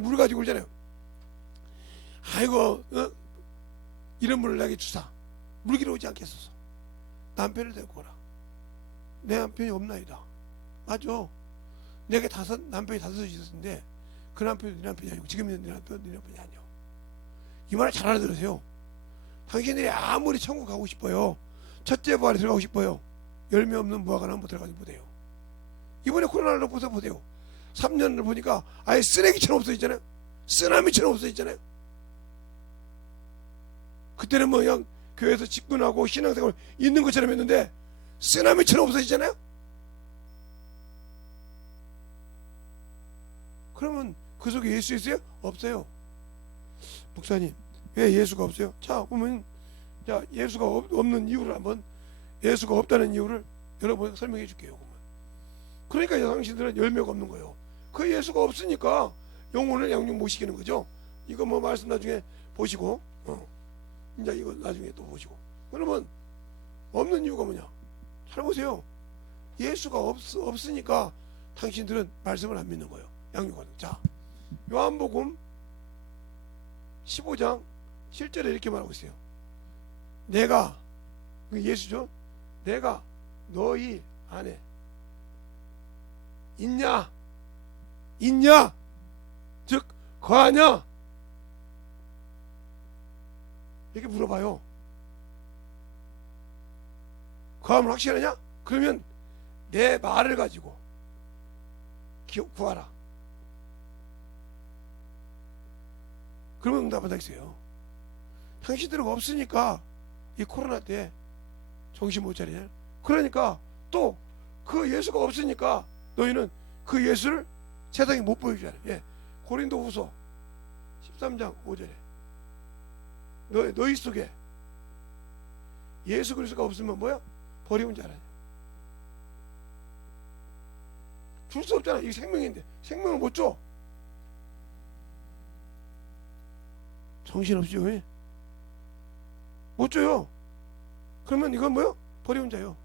물 가지고 오잖아요. 아이고 이런 물을 나게 주사 물기로 오지 않겠소서. 남편을 데리고 오라. 내 남편이 없나이다. 맞아. 내게 남편이 다섯이 있었는데 그 남편이 네 남편이 아니고 지금 있는 네 남편이 아니오. 이 말을 잘 알아들으세요. 당신들이 아무리 천국 가고 싶어요. 첫째 부활에 들어가고 싶어요. 열매 없는 무화과는 한번 들어가지 못해요. 이번에 코로나를 보세요. 3년을 보니까 아예 쓰레기처럼 없어졌잖아요. 쓰나미처럼 없어졌잖아요. 그때는 뭐 그냥 교회에서 직분하고 신앙생활 있는 것처럼 했는데 쓰나미처럼 없어지잖아요. 그러면 그 속에 예수 있어요? 없어요. 목사님 왜 예수가 없어요? 자 보면 자 예수가 없는 이유를 한번 예수가 없다는 이유를 여러분 설명해 줄게요. 그러니까 당신들은 열매가 없는 거예요. 그 예수가 없으니까 영혼을 양육 못 시키는 거죠. 이거 뭐 말씀 나중에 보시고 이제 이거 나중에 또 보시고. 그러면 없는 이유가 뭐냐? 잘 보세요. 예수가 없으니까 당신들은 말씀을 안 믿는 거예요. 양육하는. 자, 요한복음 15장 7절에 이렇게 말하고 있어요. 내가, 예수죠, 내가 너희 안에 있냐 즉 거하냐 이렇게 물어봐요. 거함을 확실하냐? 그러면 내 말을 가지고 구하라. 그러면 응답한다 했어요. 당신들은 없으니까 이 코로나 때 정신 못 차리냐? 그러니까 또 그 예수가 없으니까 너희는 그 예수를 세상에 못 보여주잖아요. 예. 고린도후서 13장 5절에 너희 속에 예수 그리스도가 없으면 뭐야? 버리운 자라냐. 줄 수 없잖아. 이게 생명인데 생명을 못 줘. 정신없죠. 왜? 못 줘요. 그러면 이건 뭐요? 버리운 자요.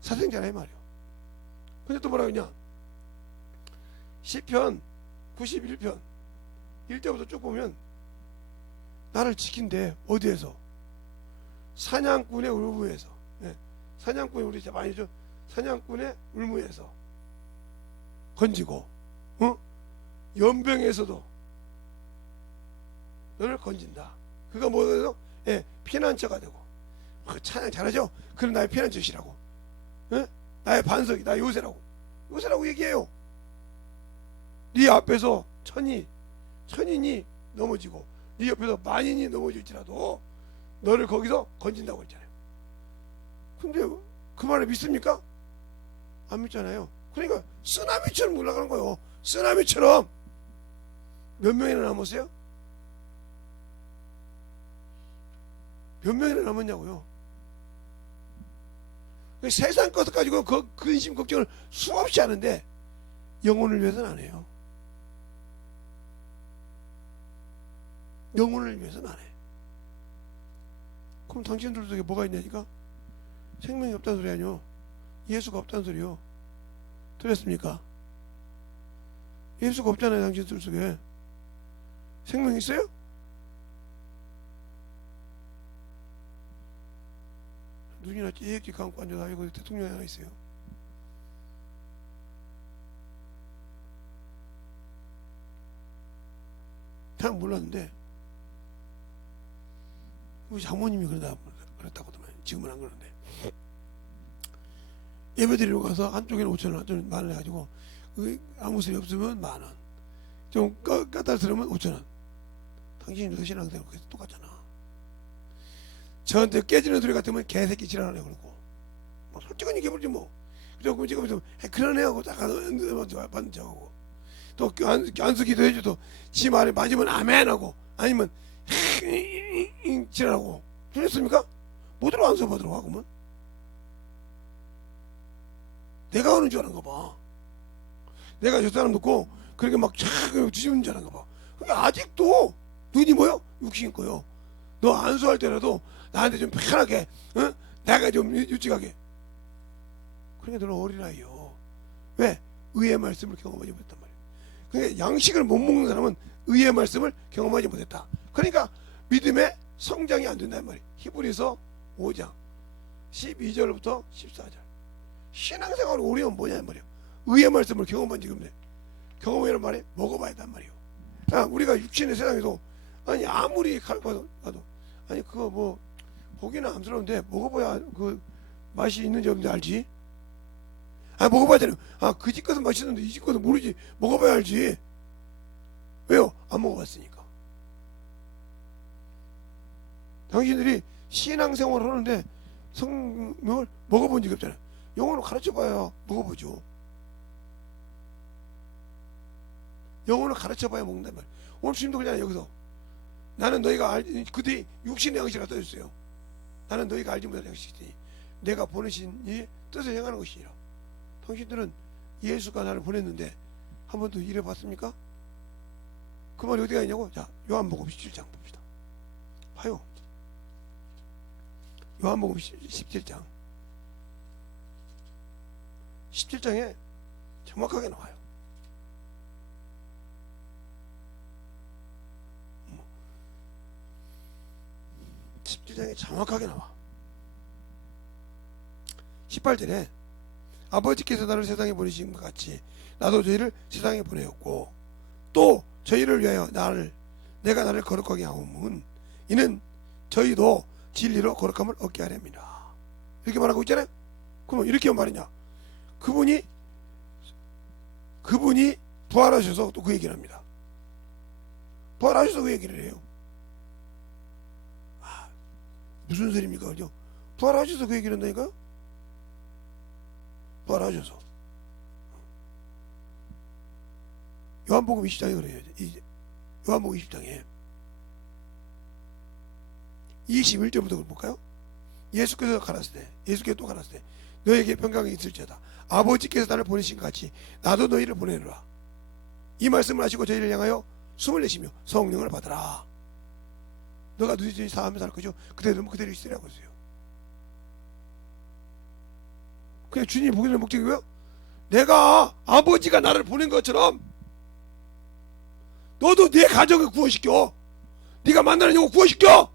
사생자라 이 말이요. 근데 또 뭐라고 했냐? 시편 91편 1절부터 쭉 보면 나를 지킨대. 어디에서? 사냥꾼의 울무에서. 네. 사냥꾼이 우리 진짜 많이 죠. 사냥꾼의 울무에서 건지고, 연병에서도 너를 건진다. 그가 뭐예요? 예, 피난처가 되고. 찬양 잘하죠? 그럼 나의 피난처시라고. 예? 나의 반석이, 나의 요새라고 얘기해요. 네 앞에서 천인이 넘어지고 네 옆에서 만인이 넘어질지라도 너를 거기서 건진다고 했잖아요. 근데 그 말을 믿습니까? 안 믿잖아요. 그러니까 쓰나미처럼 올라가는 거예요. 쓰나미처럼. 몇 명이나 남았어요? 몇 명이나 남았냐고요. 세상 것을 가지고 그 근심 걱정을 수없이 하는데 영혼을 위해서는 안 해요. 영혼을 위해서는 안 해. 그럼 당신들 속에 뭐가 있냐니까? 생명이 없다는 소리 아니요. 예수가 없다는 소리요. 들렸습니까? 예수가 없잖아요. 당신들 속에. 생명 있어요? 눈이나 찌익찌익 감고 앉아서 여기 대통령이 하나 있어요. 잘 몰랐는데 우리 장모님이 그랬다거든요. 지금은 안 그러는데 예배 드리러 가서 한쪽에는 5,000원, 한쪽에는 10,000원 해가지고 아무 소리 없으면 10,000원, 좀 까탈스러우면 5,000원. 당신이 신앙생활 똑같잖아. 저한테 깨지는 소리 같으면 개새끼 지랄하네 그러고 뭐 솔직한 얘기해보지 뭐. 그래서 지금 그러네 하고 딱 받는 척하고 또 안수기도 해줘도 지 말에 맞으면 아멘 하고 아니면 지랄하고. 들렸습니까? 못 들어 안수 받으러 가고면 내가 하는 줄 아는가 봐. 내가 저 사람 듣고 그렇게 막 촥 뒤집는 줄 아는가 봐. 그게 아직도 눈이 뭐요? 육신 거요. 너 안수할 때라도 나한테 좀 편하게, 내가 좀 유직하게. 그러니까 너는 어린아이요. 왜? 의의 말씀을 경험하지 못했단 말이에요. 그러니까 양식을 못 먹는 사람은 의의 말씀을 경험하지 못했다. 그러니까 믿음의 성장이 안 된단 말이에요. 히브리서 5장 12절부터 14절. 신앙생활 오래면 뭐냐 말이에요. 의의 말씀을 경험한 지금 경험이란 말이 먹어봐야 한단 말이에요. 우리가 육신의 세상에서 아니 아무리 가도 아니 그거 뭐 보기는 암스러운데 먹어봐야 그 맛이 있는지 없는지 알지. 먹어봐야 되는. 그 집 것은 맛있는데 이 집 것은 모르지. 먹어봐야 알지. 왜요? 안 먹어봤으니까. 당신들이 신앙생활을 하는데 성경을 먹어본 적이 없잖아요. 영어로 가르쳐봐야 먹어보죠. 영어를 가르쳐봐야 먹는단 말이에요. 오늘 주님도 그냥 여기서 나는 너희가 그들이 육신의 양식을 갖다 줬어요. 나는 너희가 알지 못하는 양식이니 내가 보내신 이 뜻을 행하는 것이니라. 당신들은 예수가 나를 보냈는데 한 번도 일해봤습니까? 그 말이 어디가 있냐고? 자, 요한복음 17장 봅시다. 봐요. 요한복음 17장 17장에 정확하게 나와요. 17장에 정확하게 나와. 18절에 아버지께서 나를 세상에 보내신 것 같이 나도 저희를 세상에 보내었고 또 저희를 위하여 내가 나를 거룩하게 하오면 이는 저희도 진리로 거룩함을 얻게 하렵니다. 이렇게 말하고 있잖아요. 그러면 이렇게 말이냐, 그분이 부활하셔서 또 그 얘기를 합니다. 부활하셔서 그 얘기를 해요. 무슨 소리입니까? 그죠? 부활하셔서 그 얘기를 한다니까요? 부활하셔서. 요한복음 20장에 그래요. 요한복음 20장에 21절부터 볼까요? 예수께서 또 가라사대 너에게 평강이 있을지어다. 아버지께서 나를 보내신 것 같이 나도 너희를 보내노라. 이 말씀을 하시고 저희를 향하여 숨을 내쉬며 성령을 받으라. 너가 너희들이 사하며 살 거죠. 그대로 그대로 있으라고 했어요. 그냥 주님이 보기는 목적이 뭐예요? 내가 아버지가 나를 보낸 것처럼 너도 내 가정을 구원시켜. 네가 만나는 영혼 구원시켜.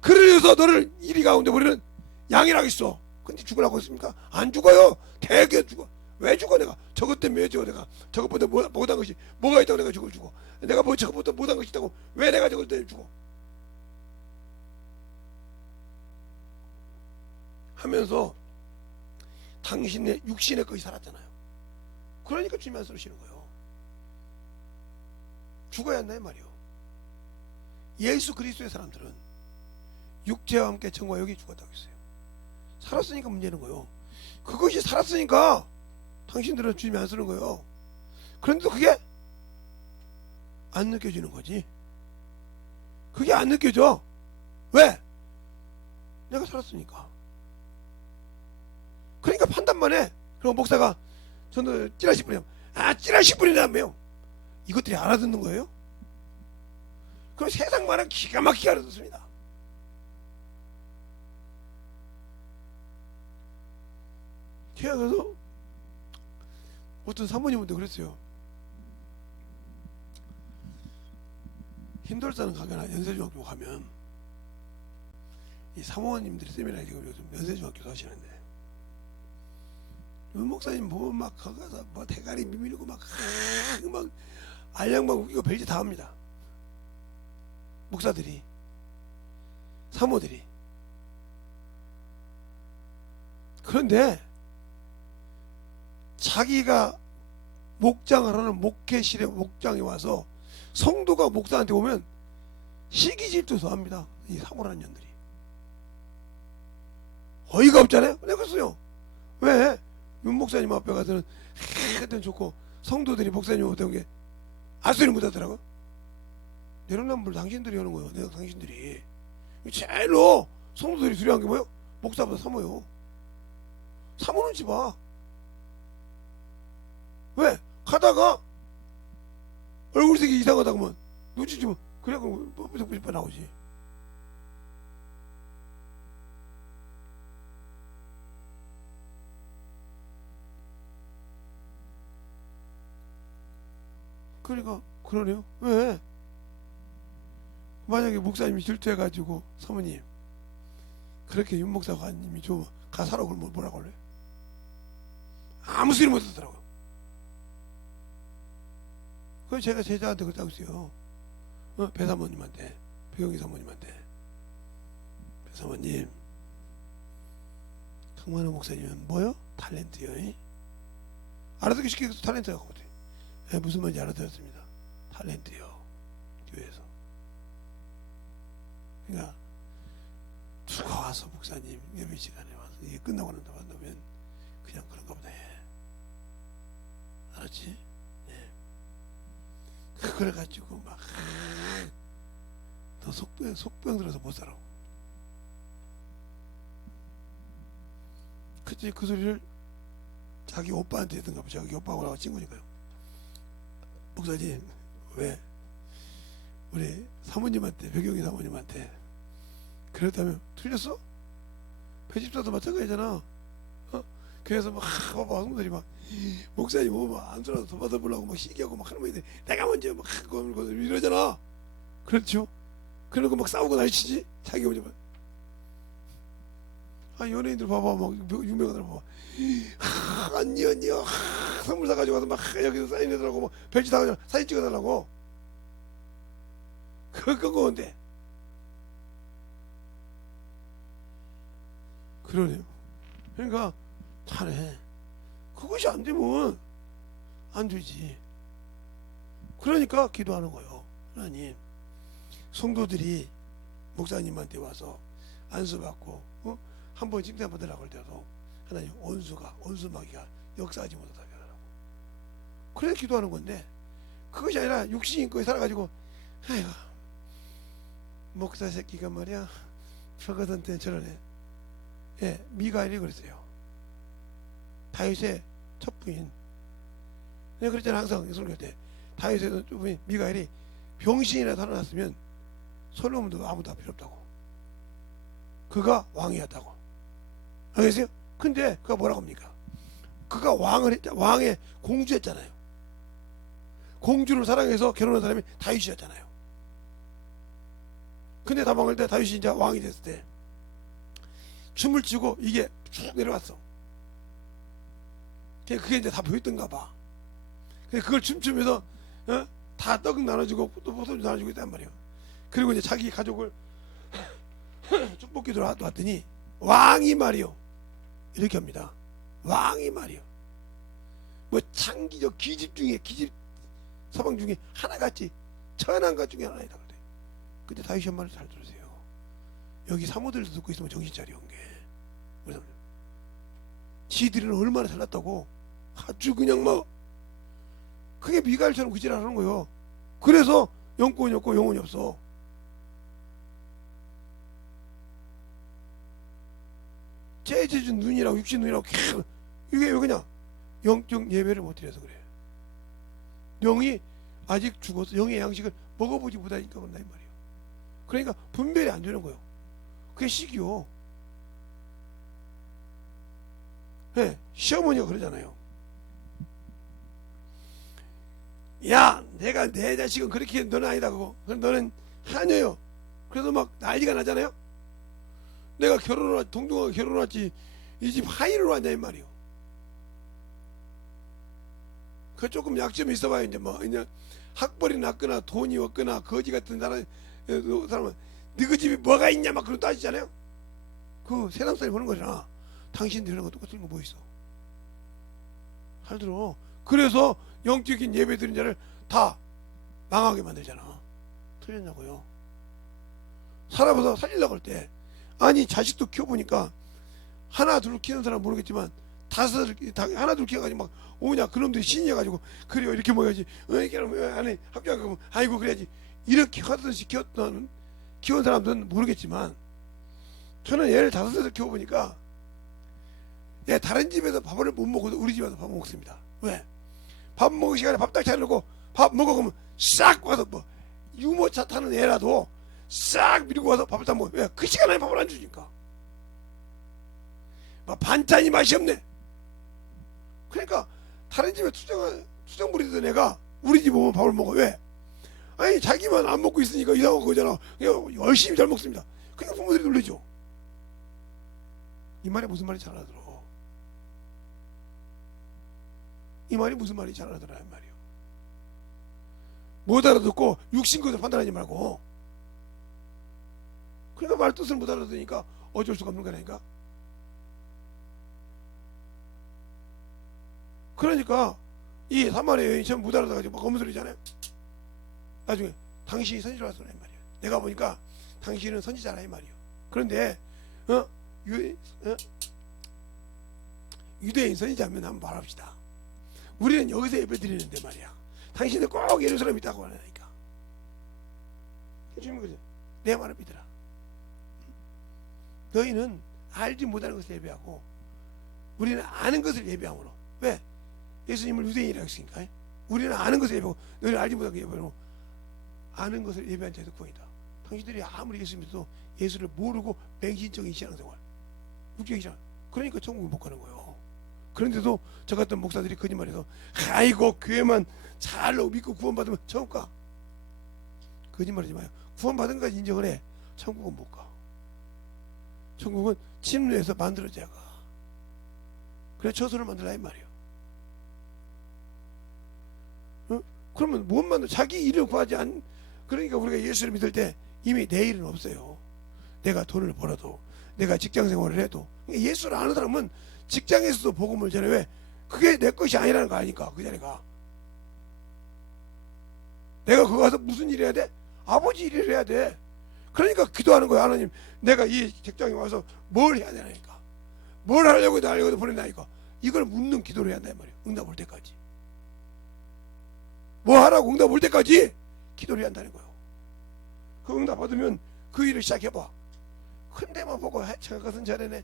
그래서 너를 이리 가운데 우리는 양이라고 있어. 근데 죽으라고 했습니까? 안 죽어요. 대개 죽어. 왜 죽어 내가? 저것 때문에 왜 죽어 내가? 저것보다 못한 것이 뭐가 있다고 내가 저걸 죽어? 내가 뭐 저것보다 못한 것이 있다고 왜 내가 저것 때문에 죽어? 하면서 당신의 육신의 것이 살았잖아요. 그러니까 주님 안 쓰시는 거예요. 죽어야 한다 이 말이요. 예수 그리스도의 사람들은 육체와 함께 정과 여기 죽었다고 했어요. 살았으니까 문제는 거예요. 그것이 살았으니까 당신들은 주님이 안 쓰는 거예요. 그런데도 그게 안 느껴지는 거지. 그게 안 느껴져. 왜? 내가 살았으니까. 그러니까 판단만 해. 그리고 목사가 저는 찌라시 뿌리면 찌라시 뿌리라며요. 이것들이 알아듣는 거예요? 그럼 세상 말은 기가 막히게 알아듣습니다. 제가 그래서 어떤 사모님한테 그랬어요. 힘들다는 가거나 연세중학교 가면 이 사모님들이 세미나 지금 요즘 연세중학교도 하시는데 목사님 보면 막 가서 뭐 대가리 밀고 막 알량방 웃기고 별짓 다 합니다. 목사들이 사모들이. 그런데 자기가 목장을 하는 목회실에 목장에 와서 성도가 목사한테 오면 시기질투도 합니다. 이 사모라는 년들이. 어이가 없잖아요. 내가 그랬어요. 왜? 윤 목사님 앞에 가서는 그때는 좋고 성도들이 목사님 앞에 온 게 아소리 못하더라고. 내려남불 당신들이 하는 거예요. 내가 당신들이. 제일로 성도들이 두려운 게 뭐예요? 목사보다 사모요. 사모는 지 봐. 왜? 가다가 얼굴색이 이상하다 그러면 눈치지 뭐. 그래 그럼 뽀삐뽀삐 나오지. 그러니까 그러네요. 왜? 만약에 목사님이 질투해가지고 사모님 그렇게 윤 목사님이 좀 가사라고 그러면 뭐라고 할래? 아무 소리 못 하더라고요. 그래서 제가 제자한테 그랬다고 했어요. 배 사모님한테, 배경희 사모님한테, 배 사모님, 강만호 목사님은 뭐요? 탤런트요. 알아듣기 쉽게 탤런트가 거거든요. 네, 무슨 말인지 알아들었습니다. 탤런트요. 교회에서. 그러니까 누가 와서 목사님 예배 시간에 와서 이게 끝나고 난다 만나면 그냥 그런가 보다 해. 알았지? 네. 그걸 가지고 막 너 속병 들어서 못 살아. 그때 그 소리를 자기 오빠한테 했던가 보죠. 자기 오빠하고 나와 친구니까요. 목사님 왜 우리 사모님한테 배경희 사모님한테 그랬다면 틀렸어? 배집사도 마찬가지잖아. 그래서 막 봐봐 성도들이 막 목사님 뭐 안 들어도 더 받아보려고 막 시기하고 막 하는 거인데 내가 먼저 막 이러잖아. 그렇죠? 그러고 막 싸우고 난리치지. 자기 혼자. 연예인들 봐봐. 막 유명하들 봐봐. 언니 선물 사가지고 와서 막 여기서 사인해달라고 막 별짓 다 가지고 사진 찍어달라고. 그거 건데. 그러네요. 그러니까 잘해. 그것이 안 되면 안 되지. 그러니까 기도하는 거예요. 하나님, 성도들이 목사님한테 와서 안수받고 한번 칭찬 받으라고 할 때도 하나님 원수마귀가 역사하지 못하게 하라고. 그래서 기도하는 건데 그것이 아니라 육신인 거에 살아가지고 아이고 목사 새끼가 말이야 저거한테 저러네. 예, 미가엘이 그랬어요. 다윗의 첫 부인. 내가 그랬잖아. 항상 설교할 때 다윗의 첫 부인 미가엘이 병신이나 살아났으면 솔로몬도 아무도 필요 없다고. 그가 왕이었다고. 알겠어요? 근데 그가 뭐라고 합니까? 그가 왕의 공주였잖아요. 공주를 사랑해서 결혼한 사람이 다윗이었잖아요. 근데 다방할 때 다윗이 이제 왕이 됐을 때 춤을 추고 이게 쭉 내려왔어. 그게 이제 다 보였던가 봐. 그걸 춤추면서 다 떡 나눠주고 또 포도 나눠주고 있단 말이에요. 그리고 이제 자기 가족을 축복기도로 왔더니 왕이 말이요 이렇게 합니다. 왕이 말이요 뭐 창기적 기집 서방 중에 하나같이 천한 것 중에 하나이다. 근데 다윗이 한 말을 잘 들으세요. 여기 사모들도 듣고 있으면 정신 차려. 온 게 지들은 얼마나 잘났다고 아주 그냥 막 그게 미가엘처럼 그지를 하는 거예요. 그래서 영권이 없고 영혼이 없어. 재준 눈이라고 육신 눈이라고 이게 왜 그냥 영적 예배를 못 드려서 그래요. 영이 아직 죽어서 영의 양식을 먹어보지 못하니까 그런다 이 말이에요. 그러니까 분별이 안 되는 거예요. 그게 시기요. 네, 시어머니가 그러잖아요. 야, 내가 내 자식은 그렇게 너는 아니다 그거. 너는 하녀요. 그래서 막 난리가 나잖아요. 내가 동동하게 결혼했지 이 집 하인으로 왔냐 이 말이요. 그 조금 약점이 있어봐요. 이제 뭐 그냥 학벌이 낮거나 돈이 없거나 거지 같은 사람은 너희 집에 뭐가 있냐 막 그런 따지잖아요. 그 세상 사람이 보는 거잖아. 당신들 이런 거 똑같은 거 뭐 있어? 잘 들어. 그래서 영적인 예배 드린 자를 다 망하게 만들잖아. 틀렸냐고요. 살아봐서 살리려고 할 때 아니 자식도 키워보니까 하나 둘 키우는 사람 모르겠지만 하나 둘 키워가지고 막 오냐 그놈들이 신이어가지고 그래요 이렇게 먹어야지 이렇게 하면 안에 합격하고 아이고 그래야지 이렇게 하듯이 키운 사람들은 모르겠지만 저는 얘를 5살 키워보니까 얘 다른 집에서 밥을 못 먹어도 우리 집에서 밥 먹습니다. 왜? 밥 먹을 시간에 밥 딱 차려놓고 밥 먹어 그러면 싹 와서 뭐 유모차 타는 애라도 싹 밀고 와서 밥을 다 먹어. 왜? 그 시간에 밥을 안 주니까. 막 반찬이 맛이 없네. 그러니까 다른 집에 투정 부리던 애가 우리 집 오면 밥을 먹어. 왜? 아니 자기만 안 먹고 있으니까 이상한 거잖아. 그냥 열심히 잘 먹습니다. 그러니까 부모들이 놀리죠. 이 말이 무슨 말인지 잘 알아들어. 이 말이 무슨 말인지 잘 알아들어 이 말이요. 못 알아듣고 육신것을 판단하지 말고. 그러니까 말 뜻을 못 알아듣으니까 어쩔 수가 없는 거라니까. 그러니까 이 사마리아 여인이 처음 못 알아듣어가지고 막 검은소리잖아요. 나중에 당신이 선지자라 이 말이에요. 내가 보니까 당신은 선지자라 이 말이에요. 그런데 유대인 선지자면 한번 말합시다. 우리는 여기서 예배 드리는데 말이야. 당신은 꼭 예루살렘에 있다고 하니까. 내 말을 믿으라. 너희는 알지 못하는 것을 예배하고 우리는 아는 것을 예배하므로. 왜? 예수님을 유대인이라고 했으니까. 우리는 아는 것을 예배하고 너희는 알지 못하는 것을 예배하고 아는 것을 예배한 자도 구원이다. 당신들이 아무리 예수 믿어도 예수를 모르고 맹신적인 신앙생활 육적인 신앙 그러니까 천국을 못 가는 거예요. 그런데도 저 같은 목사들이 거짓말해서 아이고 교회만 잘 믿고 구원받으면 천국 가. 거짓말하지 마요. 구원받은 것까지 인정을 해. 천국은 못 가. 천국은 침례에서 만들어져야 가. 그래 처소를 만들라 이 말이에요. 어? 그러면 못 만들 자기 일을 구하지 않. 그러니까 우리가 예수를 믿을 때 이미 내 일은 없어요. 내가 돈을 벌어도 내가 직장 생활을 해도 예수를 아는 사람은 직장에서도 복음을 전해. 왜? 그게 내 것이 아니라는 거 아니까 그 자리가. 내가 거기 가서 무슨 일 해야 돼? 아버지 일을 해야 돼. 그러니까 기도하는 거야. 하나님 내가 이 직장에 와서 뭘 해야 되나니까. 뭘 하려고 나 알고도 보낸다니까. 이걸 묻는 기도를 해야 한단 말이야. 응답 올 때까지. 뭐 하라고 응답 올 때까지 기도를 해야 한다는 거예요. 그 응답 받으면 그 일을 시작해봐. 근데만 보고 저 것은 잘해네.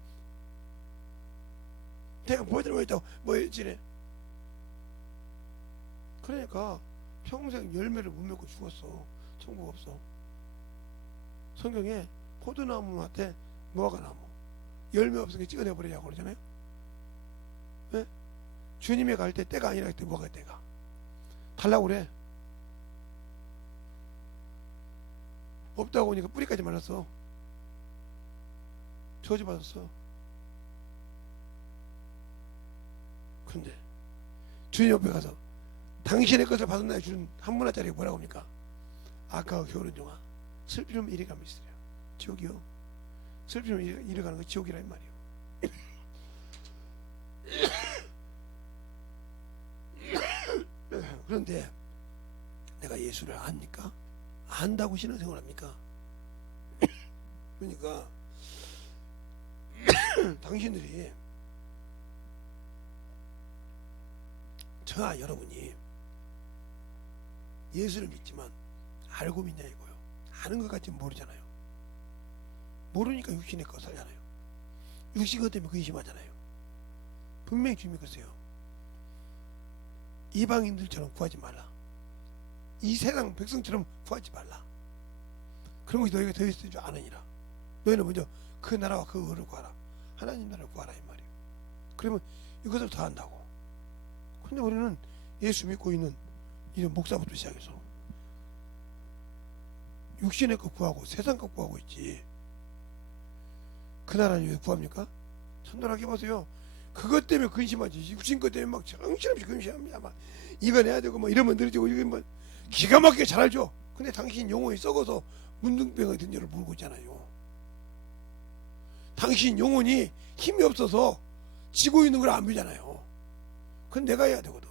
내가 보여드린 거 있다고 뭐 지내. 그러니까 평생 열매를 못 맺고 죽었어. 천국 없어. 성경에 포도나무한테 무화과나무 열매 없으니까 찍어내버리자고 그러잖아요. 네? 주님이 갈 때 때가 아니라 그때 뭐가 때가 달라고 그래. 없다고 하니까 뿌리까지 말랐어. 저주받았어. 그런데 주님 옆에 가서 당신의 것을 받은 날 주는 한 문화짜리 뭐라고 합니까? 아까워 겨울은 종아 슬피면 이리 가면 있으랴. 지옥이요. 슬피면 이리 가는 거 지옥이라 이 말이에요. 그런데 내가 예수를 압니까? 안다고 신앙생활 합니까? 그러니까 당신들이 저와 여러분이 예수를 믿지만 알고 믿냐 이거요. 아는 것 같지는 모르잖아요. 모르니까 육신의 거 살잖아요. 육신 것 때문에 근심하잖아요. 분명히 주님이 그러세요. 이방인들처럼 구하지 말라. 이 세상 백성처럼 구하지 말라. 그런 것이 너희가 더 있을 줄 아느니라. 너희는 먼저 그 나라와 그 의를 구하라. 하나님 나라를 구하라 이 말이에요. 그러면 이것을 더 한다고. 근데 우리는 예수 믿고 있는 이런 목사부터 시작해서 육신의 것 구하고 세상 것 구하고 있지. 그 나라는 왜 구합니까? 천도하게 보세요. 그것 때문에 근심하지. 육신 것 때문에 막 정신없이 근심합니다. 막 이거 내야 되고 뭐 이러면 늘어지고 이거 뭐 기가 막히게 잘 알죠. 근데 당신 영혼이 썩어서 문둥병에 든 죄를 물고 있잖아요. 당신 영혼이 힘이 없어서 지고 있는 걸 안 보잖아요. 그건 내가 해야 되거든.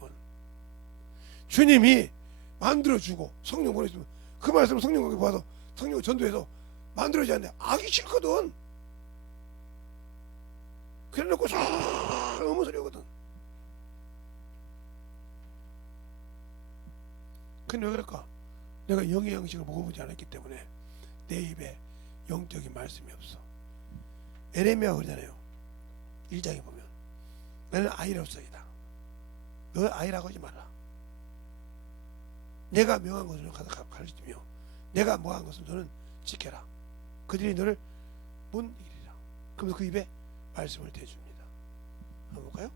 주님이 만들어주고 성령 보내주면 그 말씀을 성령에게 봐서 성령 전도해서 만들어줘야 하는데 아기 싫거든. 그래놓고 싹 어머 소리 하거든. 근데 왜 그럴까? 내가 영의 양식을 먹어보지 않았기 때문에 내 입에 영적인 말씀이 없어. 에레미야가 그러잖아요. 1장에 보면 나는 아이로서이다. 너 아이라고 하지 말라. 내가 명한 것을 가르치며 내가 뭐한 것을 너는 지켜라. 그들이 너를 못 이기리라. 그러면서 그 입에 말씀을 대줍니다. 한번 볼까요?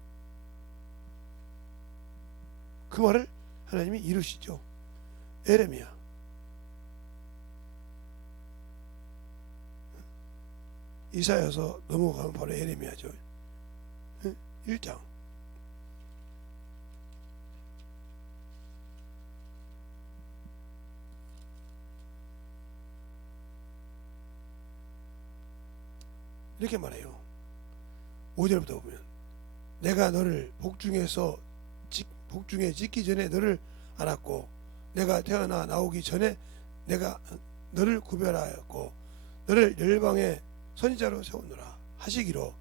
그 말을 하나님이 이루시죠. 에레미야 이사야서 넘어가면 바로 에레미야죠. 1장 이렇게 말해요. 5절부터 보면 내가 너를 복중에 짓기 전에 너를 알았고 내가 태어나 나오기 전에 내가 너를 구별하였고 너를 열방의 선지자로 세우노라 하시기로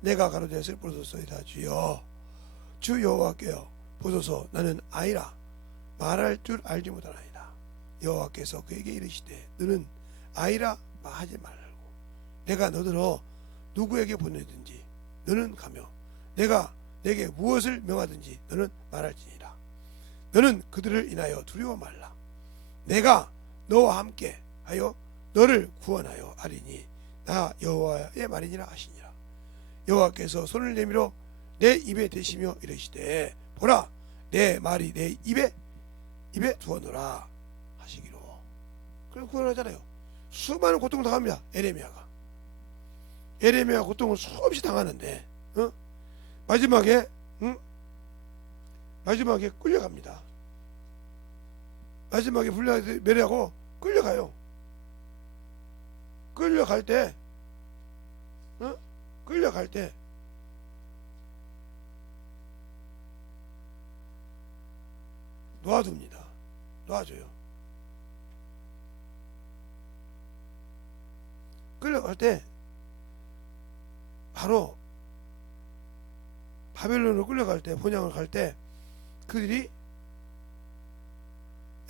내가 가로되 슬프소서이다. 주여 주 여호와께여 보소서 나는 아이라 말할 줄 알지 못하나이다. 여호와께서 그에게 이르시되 너는 아이라 말하지 말고 내가 너더러 누구에게 보내든지 너는 가며 내가 내게 무엇을 명하든지 너는 말할지니라. 너는 그들을 인하여 두려워 말라. 내가 너와 함께 하여 너를 구원하여 하리니 나 여호와의 말이니라 하시니라. 여호와께서 손을 내밀어 내 입에 대시며 이르시되 보라 내 말이 내 입에 두어놓으라 하시기로. 그럼 구원하잖아요. 수많은 고통을 당합니다. 에레미야가 고통을 수없이 당하는데 마지막에 마지막에 끌려갑니다. 마지막에 매료하고 끌려가요. 끌려갈 때 놓아둡니다. 놓아줘요. 끌려갈 때 바로 바벨론으로 끌려갈 때, 본향을 갈 때 그들이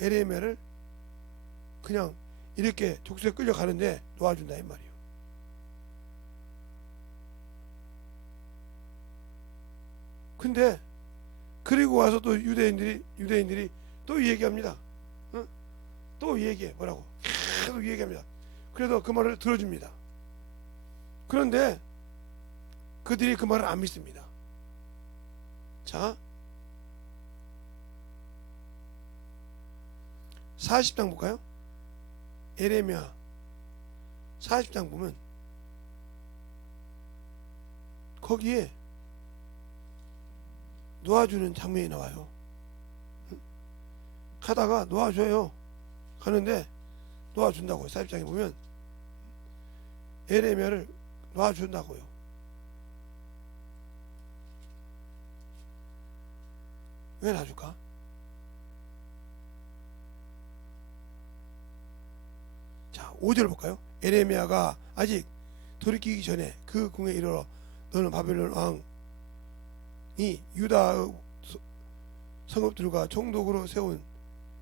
에레미야를 그냥 이렇게 족쇄에 끌려가는데 놓아준다 이 말이에요. 근데 그리고 와서 또 유대인들이 또 얘기합니다. 또 얘기해. 뭐라고? 계속 얘기합니다. 그래도 그 말을 들어줍니다. 그런데 그들이 그 말을 안 믿습니다. 자, 40장 볼까요? 에레미야 40장 보면 거기에 놓아주는 장면이 나와요. 가다가 놓아줘요. 가는데 놓아준다고요. 40장에 보면 에레미야를 놓아준다고요. 왜 놔줄까? 자, 5절 볼까요? 에레미야가 아직 돌이키기 전에 그 궁에 이르러 너는 바벨론 왕이 유다의 성읍들과 총독으로 세운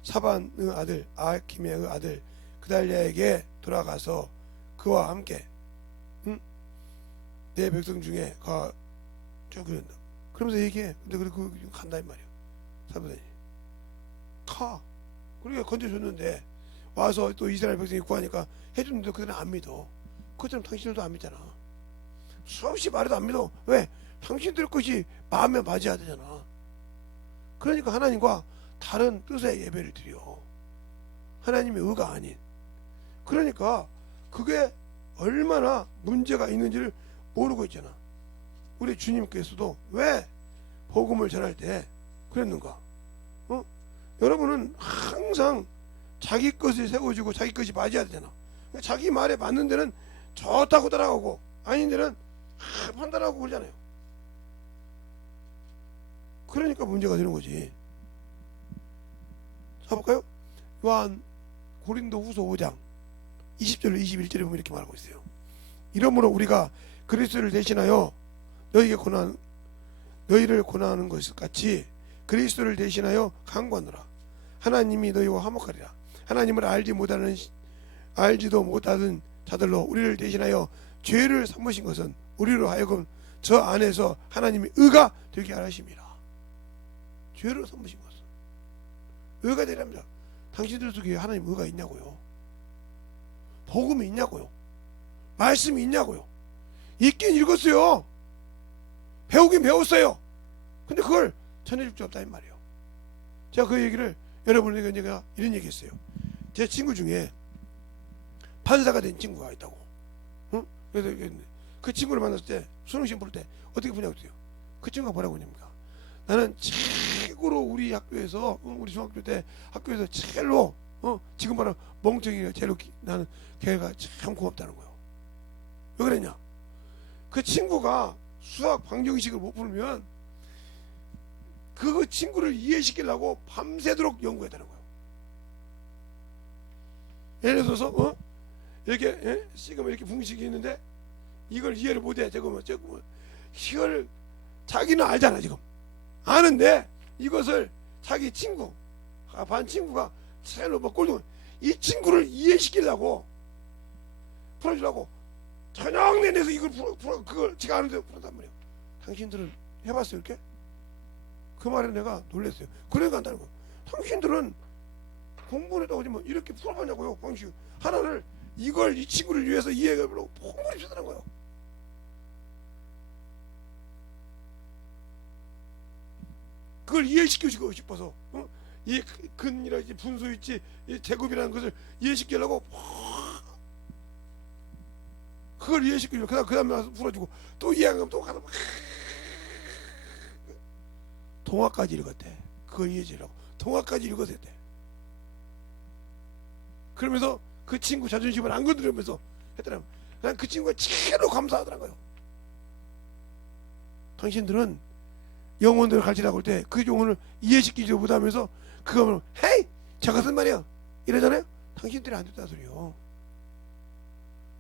사반의 아들 아키메의 아들 그달랴에게 돌아가서 그와 함께 내 백성 중에 쭉 그런다. 그러면서 얘기해. 근데 그 간다 이 말이야. 사부단이 가. 그러니까 건져줬는데 와서 또 이스라엘 백성이 구하니까 해줬는데 그들은 안 믿어. 그것처럼 당신들도 안 믿잖아. 수없이 말해도 안 믿어. 왜? 당신들 것이 마음에 맞아야 되잖아. 그러니까 하나님과 다른 뜻의 예배를 드려. 하나님의 의가 아닌. 그러니까 그게 얼마나 문제가 있는지를 모르고 있잖아. 우리 주님께서도 왜 복음을 전할 때 그랬는가? 여러분은 항상 자기 것을 세워주고 자기 것이 맞아야 되잖아. 자기 말에 맞는 데는 좋다고 따라가고 아닌 데는 판단하고 그러잖아요. 그러니까 문제가 되는 거지. 자 볼까요? 요한 고린도후서 5장 20절로 21절에 보면 이렇게 말하고 있어요. 이러므로 우리가 그리스도를 대신하여 너희를 고난하는 것 같이 그리스도를 대신하여 강구하노라. 하나님이 너희와 화목하리라. 하나님을 알지도 못하던 자들로 우리를 대신하여 죄를 삼으신 것은 우리로 하여금 저 안에서 하나님의 의가 되게 하심이라. 죄를 삼으신 것은 의가 되랍니다. 당신들 속에 하나님 의가 있냐고요? 복음이 있냐고요? 말씀이 있냐고요? 읽긴 읽었어요. 배우긴 배웠어요. 근데 그걸 전해줄 수 없다 이 말이에요. 제가 그 얘기를 여러분에게 제가 이런 얘기 했어요. 제 친구 중에 판사가 된 친구가 있다고. 그래서 그 친구를 만났을 때 수능시험 볼 때 어떻게 보냐고 했어요. 그 친구가 뭐라고 하냐니까 나는 최고로 우리 학교에서 우리 중학교 때 학교에서 제일로 지금 바로 멍청이가 제일로 나는 걔가 참 고맙다는 거예요. 왜 그랬냐? 그 친구가 수학 방정식을 못 풀면 그 친구를 이해시키려고 밤새도록 연구했다는 거예요. 예를 들어서 이렇게 지금 이렇게 분식이 있는데 이걸 이해를 못해. 저거 이걸 자기는 알잖아. 지금 아는데 이것을 자기 친구 반 친구가 제일로 막 꼴등 이 친구를 이해시키려고 풀어주려고 저녁 내내서 이걸 풀어 그걸 지가 아는데 풀었단 말이에요. 당신들은 해봤어요 이렇게? 그 말에 내가 놀랐어요. 그래가 한다는 거예요. 당신들은 공부를 했다고 하지만 이렇게 풀어봤냐고요. 방식 하나를 이걸 이 친구를 위해서 이해하려고 공부를 주다는 거예요. 그걸 이해시키고 싶어서 이 근이라 분수 있지, 이 제곱이라는 것을 이해시키려고 그걸 이해시키려고 그 다음에 와서 풀어주고 또 이해 안 가면 또 가서 동화까지 읽었대. 그걸 이해해주려고 동화까지 읽어야 돼. 그러면서 그 친구 자존심을 안 건드리면서 했더라면 난 그 친구가 제로 감사하더라고요. 당신들은 영혼들을 가르치라고 할 때 그 영혼을 이해시키지 못하면서 그거를 헤이 저것은 말이야 이러잖아요. 당신들이 안 된다 소리요.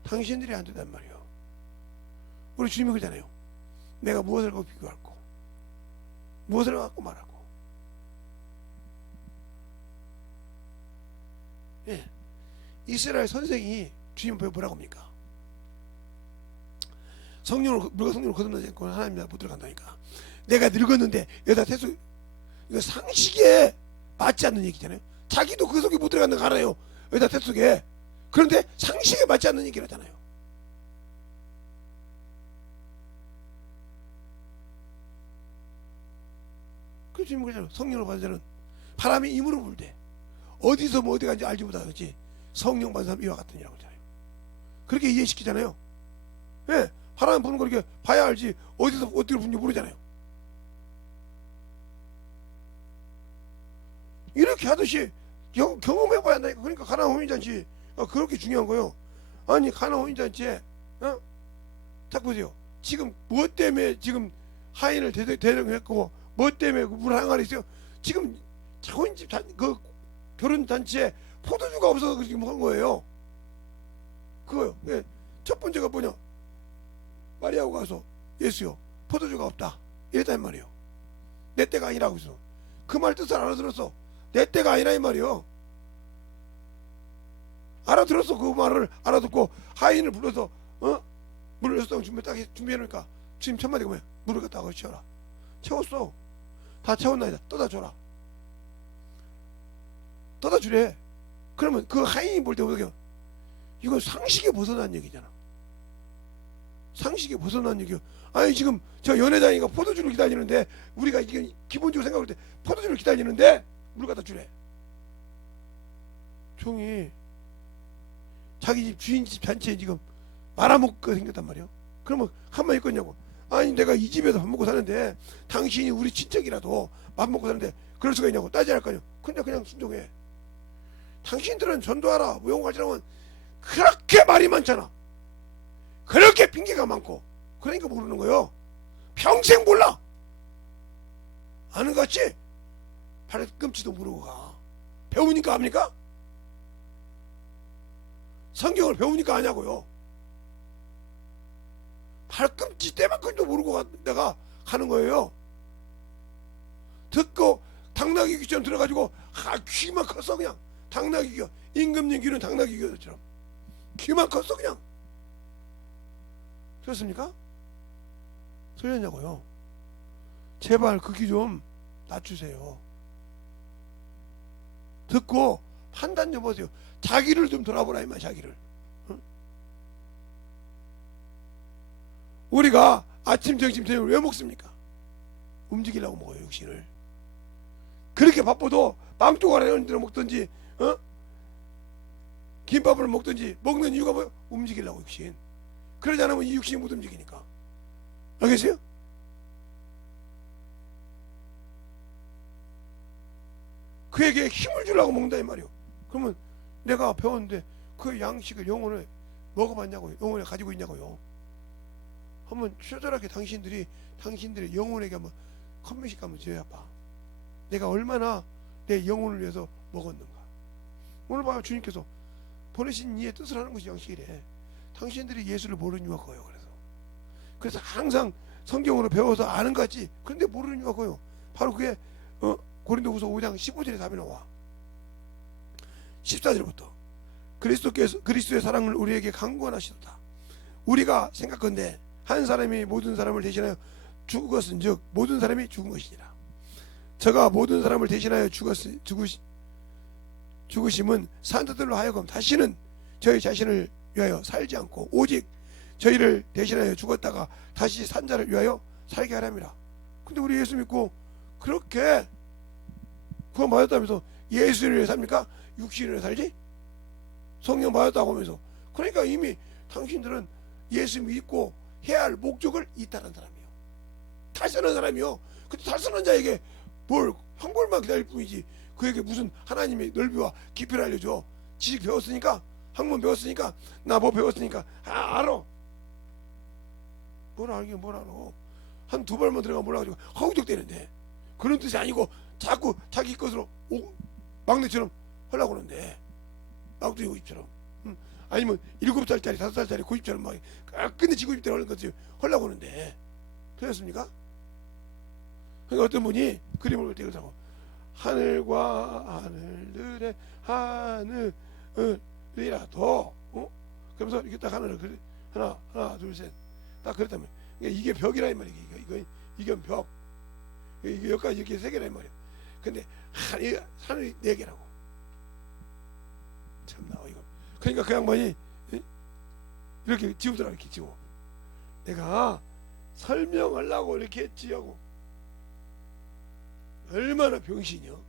당신들이 안 된단 말이요. 우리 주님이 그러잖아요. 내가 무엇을 갖고 비교할고 무엇을 갖고 말하고. 예. 이스라엘 선생이 주님 앞에 뭐라고 합니까? 성령을 우리가 성령을 거듭나지 않고 하나님 나라 못 들어간다니까. 내가 늙었는데 여자 태수 이거 상식에 맞지 않는 얘기잖아요. 자기도 그 속에 못 들어간다는 거 알아요. 여자 태수에. 그런데 상식에 맞지 않는 얘기를 하잖아요. 그 주님 그러잖아요. 성령을 받은 자는 바람이 임으로 불대 어디서 뭐 어디 간지 알지 못하겠지 성령 받은 사람 이와 같으니라고 하잖아요. 그렇게 이해시키잖아요. 예, 바람 부는 거 이렇게 봐야 알지 어디서 어떻게 부는지 모르잖아요. 이렇게 하듯이 경험해봐야 한다니까. 그러니까 가나 혼인잔치 그렇게 중요한 거요. 아니 가나 혼인잔치에 딱 보세요. 지금 무엇 때문에 지금 하인을 대령했고 뭐 때문에 물 항아리 있어요. 지금 혼인집 그 결혼 잔치에 포도주가 없어서 지금 한 거예요. 그거요. 예. 첫 번째가 뭐냐? 마리아가 가서 예수요 포도주가 없다 이랬단 말이에요. 내 때가 아니라고 해서 그 말 뜻을 알아들었어. 내 때가 아니라 이 말이요. 알아들었어. 그 말을 알아듣고 하인을 불러서 물을 6통 준비해놓으니까 주님 첫 마디가 뭐야? 물을 갖다가 채워라. 채웠어. 다 채웠나이다. 떠다 줘라. 떠다 주래. 그러면 그 하인이 볼 때 어떻게 이건 상식에 벗어난 얘기잖아. 상식에 벗어난 얘기요. 아니 지금 저 연회장이가 포도주를 기다리는데 우리가 이게 기본적으로 생각할 때 포도주를 기다리는데 물 갖다 주래. 종이 자기 집 주인집 잔치에 지금 말아먹고 생겼단 말이야. 그러면 한마디 있겠냐고. 아니 내가 이 집에서 밥 먹고 사는데 당신이 우리 친척이라도 밥 먹고 사는데 그럴 수가 있냐고 따지할 거 아니야. 근데 그냥 순종해. 당신들은 전도하라 무용가지라면 그렇게 말이 많잖아. 그렇게 핑계가 많고 그러니까 모르는 거요. 평생 몰라. 아는 것 같지? 발꿈치도 모르고 가. 배우니까 합니까? 성경을 배우니까 아냐고요. 발꿈치 때만큼도 모르고 내가 가는 거예요. 듣고 당나귀 귀처럼 들어가지고 귀만 컸어 그냥. 당나귀 귀 임금님 귀는 당나귀 귀처럼 귀만 컸어 그냥. 그렇습니까? 소리냐고요. 제발 그 귀 좀 낮추세요. 듣고 판단 좀 하세요. 자기를 좀 돌아보라 이 말. 자기를. 응? 우리가 아침 점심 저녁을 왜 먹습니까? 움직이려고 먹어요. 육신을. 그렇게 바빠도 빵조각을 먹든지 김밥을 먹든지 먹는 이유가 뭐예요? 움직이려고 육신. 그러지 않으면 이 육신이 못 움직이니까. 알겠어요? 그에게 힘을 주려고 먹는다 이 말이요. 그러면 내가 배웠는데 그 양식을 영혼을 먹어봤냐고요. 영혼을 가지고 있냐고요. 한번 처절하게 당신들의 영혼에게 한번 컴퓨식 한번 줘야 봐. 내가 얼마나 내 영혼을 위해서 먹었는가. 오늘 봐요. 주님께서 보내신 이의 뜻을 하는 것이 양식이래. 당신들이 예수를 모르는 이유가 거예요. 그래서 항상 성경으로 배워서 아는 것 같지. 그런데 모르는 이유가 거예요. 바로 그게 고린도후서 5장 15절에 답이 나와. 14절부터 그리스도의 사랑을 우리에게 강구하시도다. 우리가 생각건대 한 사람이 모든 사람을 대신하여 죽었은즉 모든 사람이 죽은 것이니라. 저가 모든 사람을 대신하여 죽으심은 산자들로 하여금 다시는 저희 자신을 위하여 살지 않고 오직 저희를 대신하여 죽었다가 다시 산자를 위하여 살게 하랍니다. 근데 우리 예수 믿고 그렇게 구원 받았다면서 예수를 삽니까? 육신을 살지? 성령 받았다고 하면서. 그러니까 이미 당신들은 예수 믿고 해야 할 목적을 이탈한 사람이요, 탈선한 사람이요. 근데 탈선한 자에게 뭘 형벌만 기다릴 뿐이지 그에게 무슨 하나님의 넓이와 깊이를 알려줘. 지식 배웠으니까, 학문 배웠으니까, 나 뭐 배웠으니까 알아. 뭘 알긴 뭘 알아. 한 두 발만 들어가 몰라가지고 허우적대는데, 그런 뜻이 아니고 자꾸 자기 것으로 막내처럼 하려고 하는데, 막둥이 고집처럼. 아니면 7살짜리 5살짜리 고집처럼 막 끝내지 고집대로 하는 것을 하려고 하는데, 그렇습니까? 그러니까 어떤 분이 그림을 볼 때 그러고, 하늘과 하늘들의 하늘이라도, 그러면서 이렇게 딱 하늘을 하나 둘 셋 딱 그랬다면, 이게 벽이라 이 말이야. 이게 벽. 이게 여기까지 이렇게 세 개라 이 말이야. 근데 하늘이 네 개라고. 참나 이거. 그러니까 그 양반이 이렇게 지우더라. 이렇게 지워. 내가 설명하려고 이렇게 했지 하고. 얼마나 병신이요.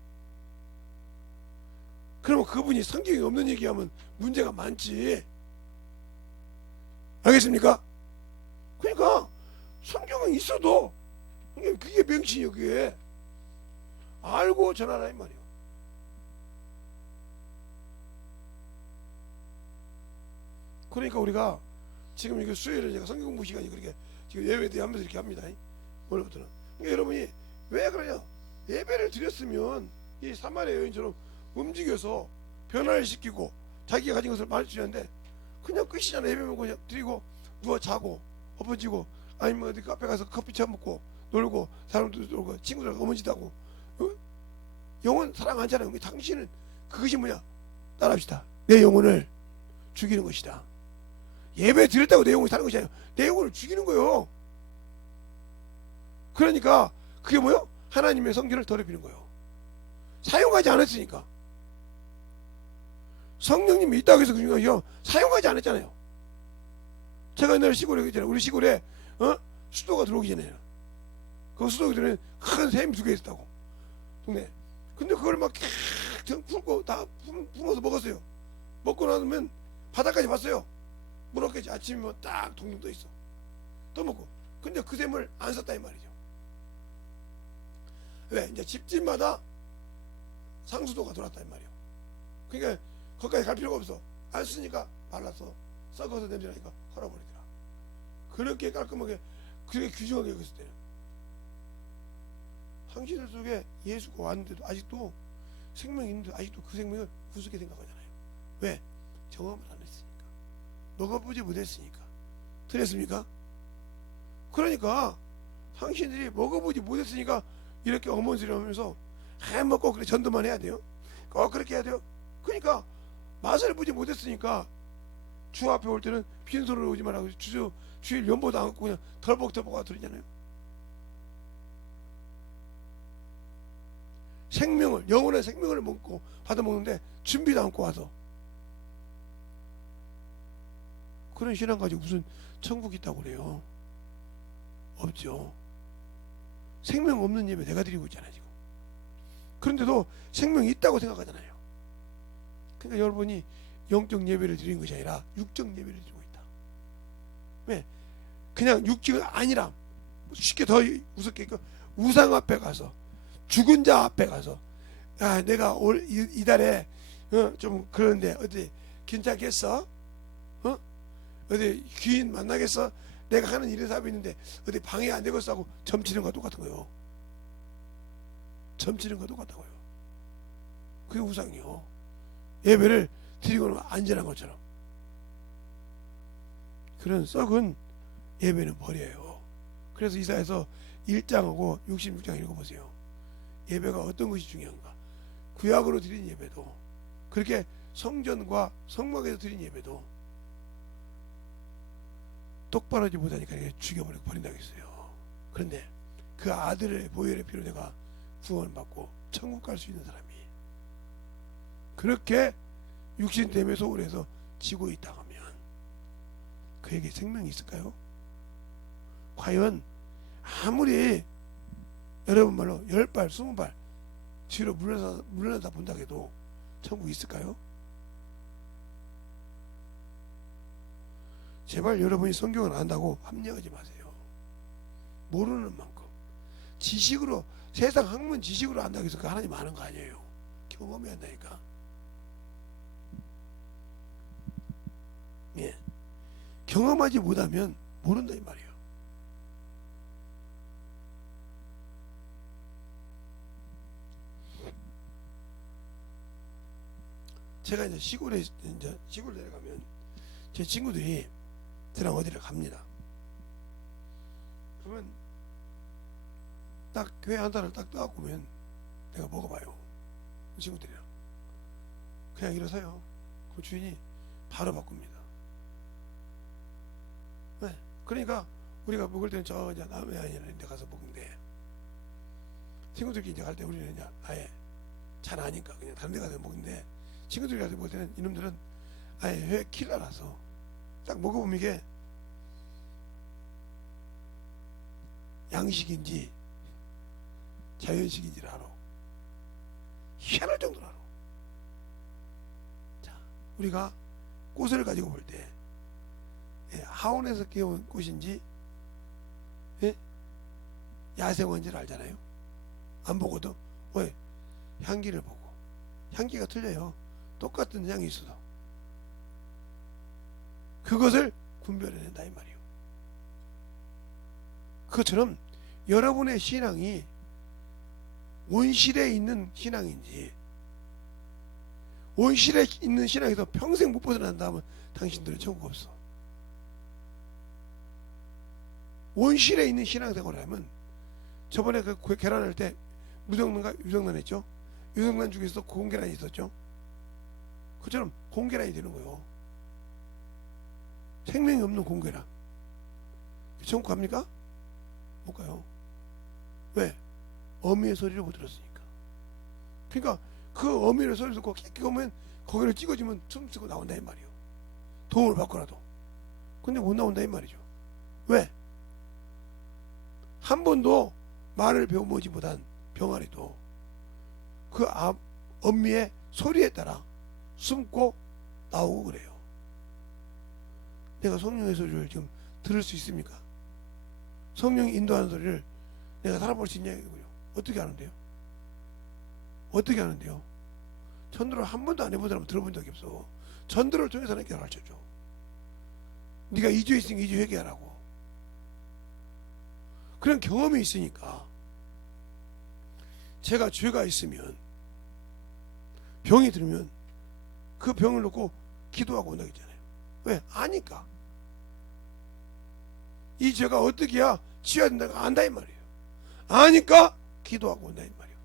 그러면 그분이 성경이 없는 얘기하면 문제가 많지. 알겠습니까? 그러니까 성경은 있어도 그게 병신이요. 그게 알고 전하라 이 말이요. 그러니까 우리가 지금 이거 수요일에 제가 성경 공부 시간이 그렇게 지금 예배도 하면서 이렇게 합니다. 오늘부터는. 그러니까 여러분이 왜 그러냐? 예배를 드렸으면 이 사마리아 여인처럼 움직여서 변화를 시키고 자기가 가진 것을 말해주는데, 그냥 끝이잖아. 예배만 그냥 드리고 누워 자고 엎어지고, 아니면 어디 카페 가서 커피 처먹고 놀고 사람들 놀고 친구들하고 어머니하고. 영혼 사랑 안 하잖아요. 당신은 그것이 뭐냐? 따라합시다. 내 영혼을 죽이는 것이다. 예배 드렸다고 내 영혼이 사는 것이 아니라 내 영혼을 죽이는 거예요. 그러니까 그게 뭐요? 하나님의 성전을 더럽히는 거예요. 사용하지 않았으니까. 성령님이 있다고 해서 그런 거예요. 사용하지 않았잖아요. 제가 옛날에 시골에 있잖아요. 우리 시골에 수도가 들어오기 전에요. 그 수도가 전에 큰 샘이 2개 있었다고, 동네. 근데 그걸 막 풀고 다 풀어서 먹었어요. 먹고 나면 바닥까지 봤어요. 물었겠지. 아침이면 딱 동동 떠 있어. 또 먹고. 근데 그 샘을 안 썼다 이 말이죠. 왜? 이제 집집마다 상수도가 돌았다 이 말이에요. 그러니까 거기까지 갈 필요가 없어. 안 쓰니까 발라서 썩어서 냄새나니까 헐어버리더라. 그렇게 깔끔하게, 그렇게 규정하게 했을 때는, 당신들 속에 예수가 왔는데도 아직도 생명이 있는데 아직도 그 생명을 우습게 생각하잖아요. 왜? 경험을 안 했으니까, 먹어보지 못했으니까. 들렸습니까? 그러니까 당신들이 먹어보지 못했으니까 이렇게 어머니를 하면서 해먹고 그래 전도만 해야 돼요. 그렇게 해야 돼요. 그러니까 맛을 보지 못했으니까 주 앞에 올 때는 빈손으로 오지 말라고 주일 연보도 안 갖고 그냥 덜벅덜벅 와서 드리잖아요. 생명을, 영혼의 생명을 먹고 받아먹는데 준비도 않고 와서. 그런 신앙 가지고 무슨 천국이 있다고 그래요? 없죠. 생명 없는 예배 내가 드리고 있잖아요 지금. 그런데도 생명이 있다고 생각하잖아요. 그러니까 여러분이 영적 예배를 드리는 것이 아니라 육적 예배를 드리고 있다. 왜? 그냥 육적이 아니라, 쉽게 더 우습게, 우상 앞에 가서, 죽은 자 앞에 가서, 야 내가 올 이달에 좀 그런데 어디 괜찮겠어? 어디 귀인 만나겠어? 내가 하는 일에 사업이 있는데 어디 방해 안 되겠어 하고 점치는 거 똑같은 거예요. 점치는 거 똑같다고요. 그게 우상이요. 예배를 드리고는 안전한 것처럼. 그런 썩은 예배는 버려요. 그래서 이사야서 1장하고 66장 읽어보세요. 예배가 어떤 것이 중요한가. 구약으로 드린 예배도, 그렇게 성전과 성막에서 드린 예배도 똑바로 하지 못하니까 죽여버리고 버린다고 했어요. 그런데 그 아들의 보혈의 피로 내가 구원을 받고 천국 갈 수 있는 사람이 그렇게 육신 때문에 소홀해서 지고 있다 하면 그에게 생명이 있을까요? 과연 아무리 여러분 말로 10발 20발 뒤로 물러나다 본다 해도 천국 있을까요? 제발 여러분이 성경을 안다고 합리화하지 마세요. 모르는 만큼 지식으로, 세상 학문 지식으로 안다고 해서 그 하나님 아는 거 아니에요. 경험이 한다니까. 예. 경험하지 못하면 모른다 이 말이에요. 제가 이제 시골 내려가면 제 친구들이 저랑 어디를 갑니다. 그러면 딱 교회 한 달을 딱 떠갖고 오면 내가 먹어봐요. 친구들이랑 그냥 일어서요. 그 주인이 바로 바꿉니다. 네. 그러니까 우리가 먹을 때는 저 이제 남의 아니라는 데 가서 먹는데, 친구들끼리 이제 갈 때 우리는 이제 아예 잘 아니까 그냥 다른 데 가서 먹는데, 친구들이 가서 먹을 때는 이놈들은 아예 회 킬러라서 딱 먹어보면 이게 양식인지 자연식인지를 알아. 희한할 정도로 알아. 자, 우리가 꽃을 가지고 볼 때 하원에서 키운 꽃인지 야생화인지를 알잖아요. 안 보고도 왜? 향기를 보고. 향기가 틀려요. 똑같은 향이 있어도 그것을 분별해낸다 이 말이에요. 그것처럼 여러분의 신앙이 온실에 있는 신앙인지, 온실에 있는 신앙에서 평생 못 벗어난다면 당신들은 천국 없어. 온실에 있는 신앙생활을 하면, 저번에 그 계란할 때 무정란과 유정란 했죠. 유정란 중에서 공계란이 있었죠. 그처럼 공계란이 되는 거예요. 생명이 없는 공계란. 천국 갑니까? 못 가요. 왜? 어미의 소리를 못 들었으니까. 그러니까 그 어미의 소리를 듣고 깨끗이 오면 거기를 찍어주면 춤추고 나온다 이 말이에요. 도움을 받고라도. 근데 못 나온다 이 말이죠. 왜? 한 번도 말을 배워보지 못한 병아리도 그 엄미의 소리에 따라 숨고 나오고 그래요. 내가 성령의 소리를 지금 들을 수 있습니까? 성령이 인도하는 소리를 내가 살아볼 수 있냐고요. 어떻게 하는데요? 어떻게 하는데요? 전도를 한 번도 안 해본 사람은 들어본 적이 없어. 전도를 통해서 내가 가르쳐줘. 네가 2주 있으니까 2주 회개하라고. 그런 경험이 있으니까. 제가 죄가 있으면, 병이 들면 그 병을 놓고 기도하고 온다고 했잖아요. 왜? 아니까. 이 죄가 어떻게 해야 치워야 된다고 안다 이 말이에요. 아니까 기도하고 온다 이 말이에요.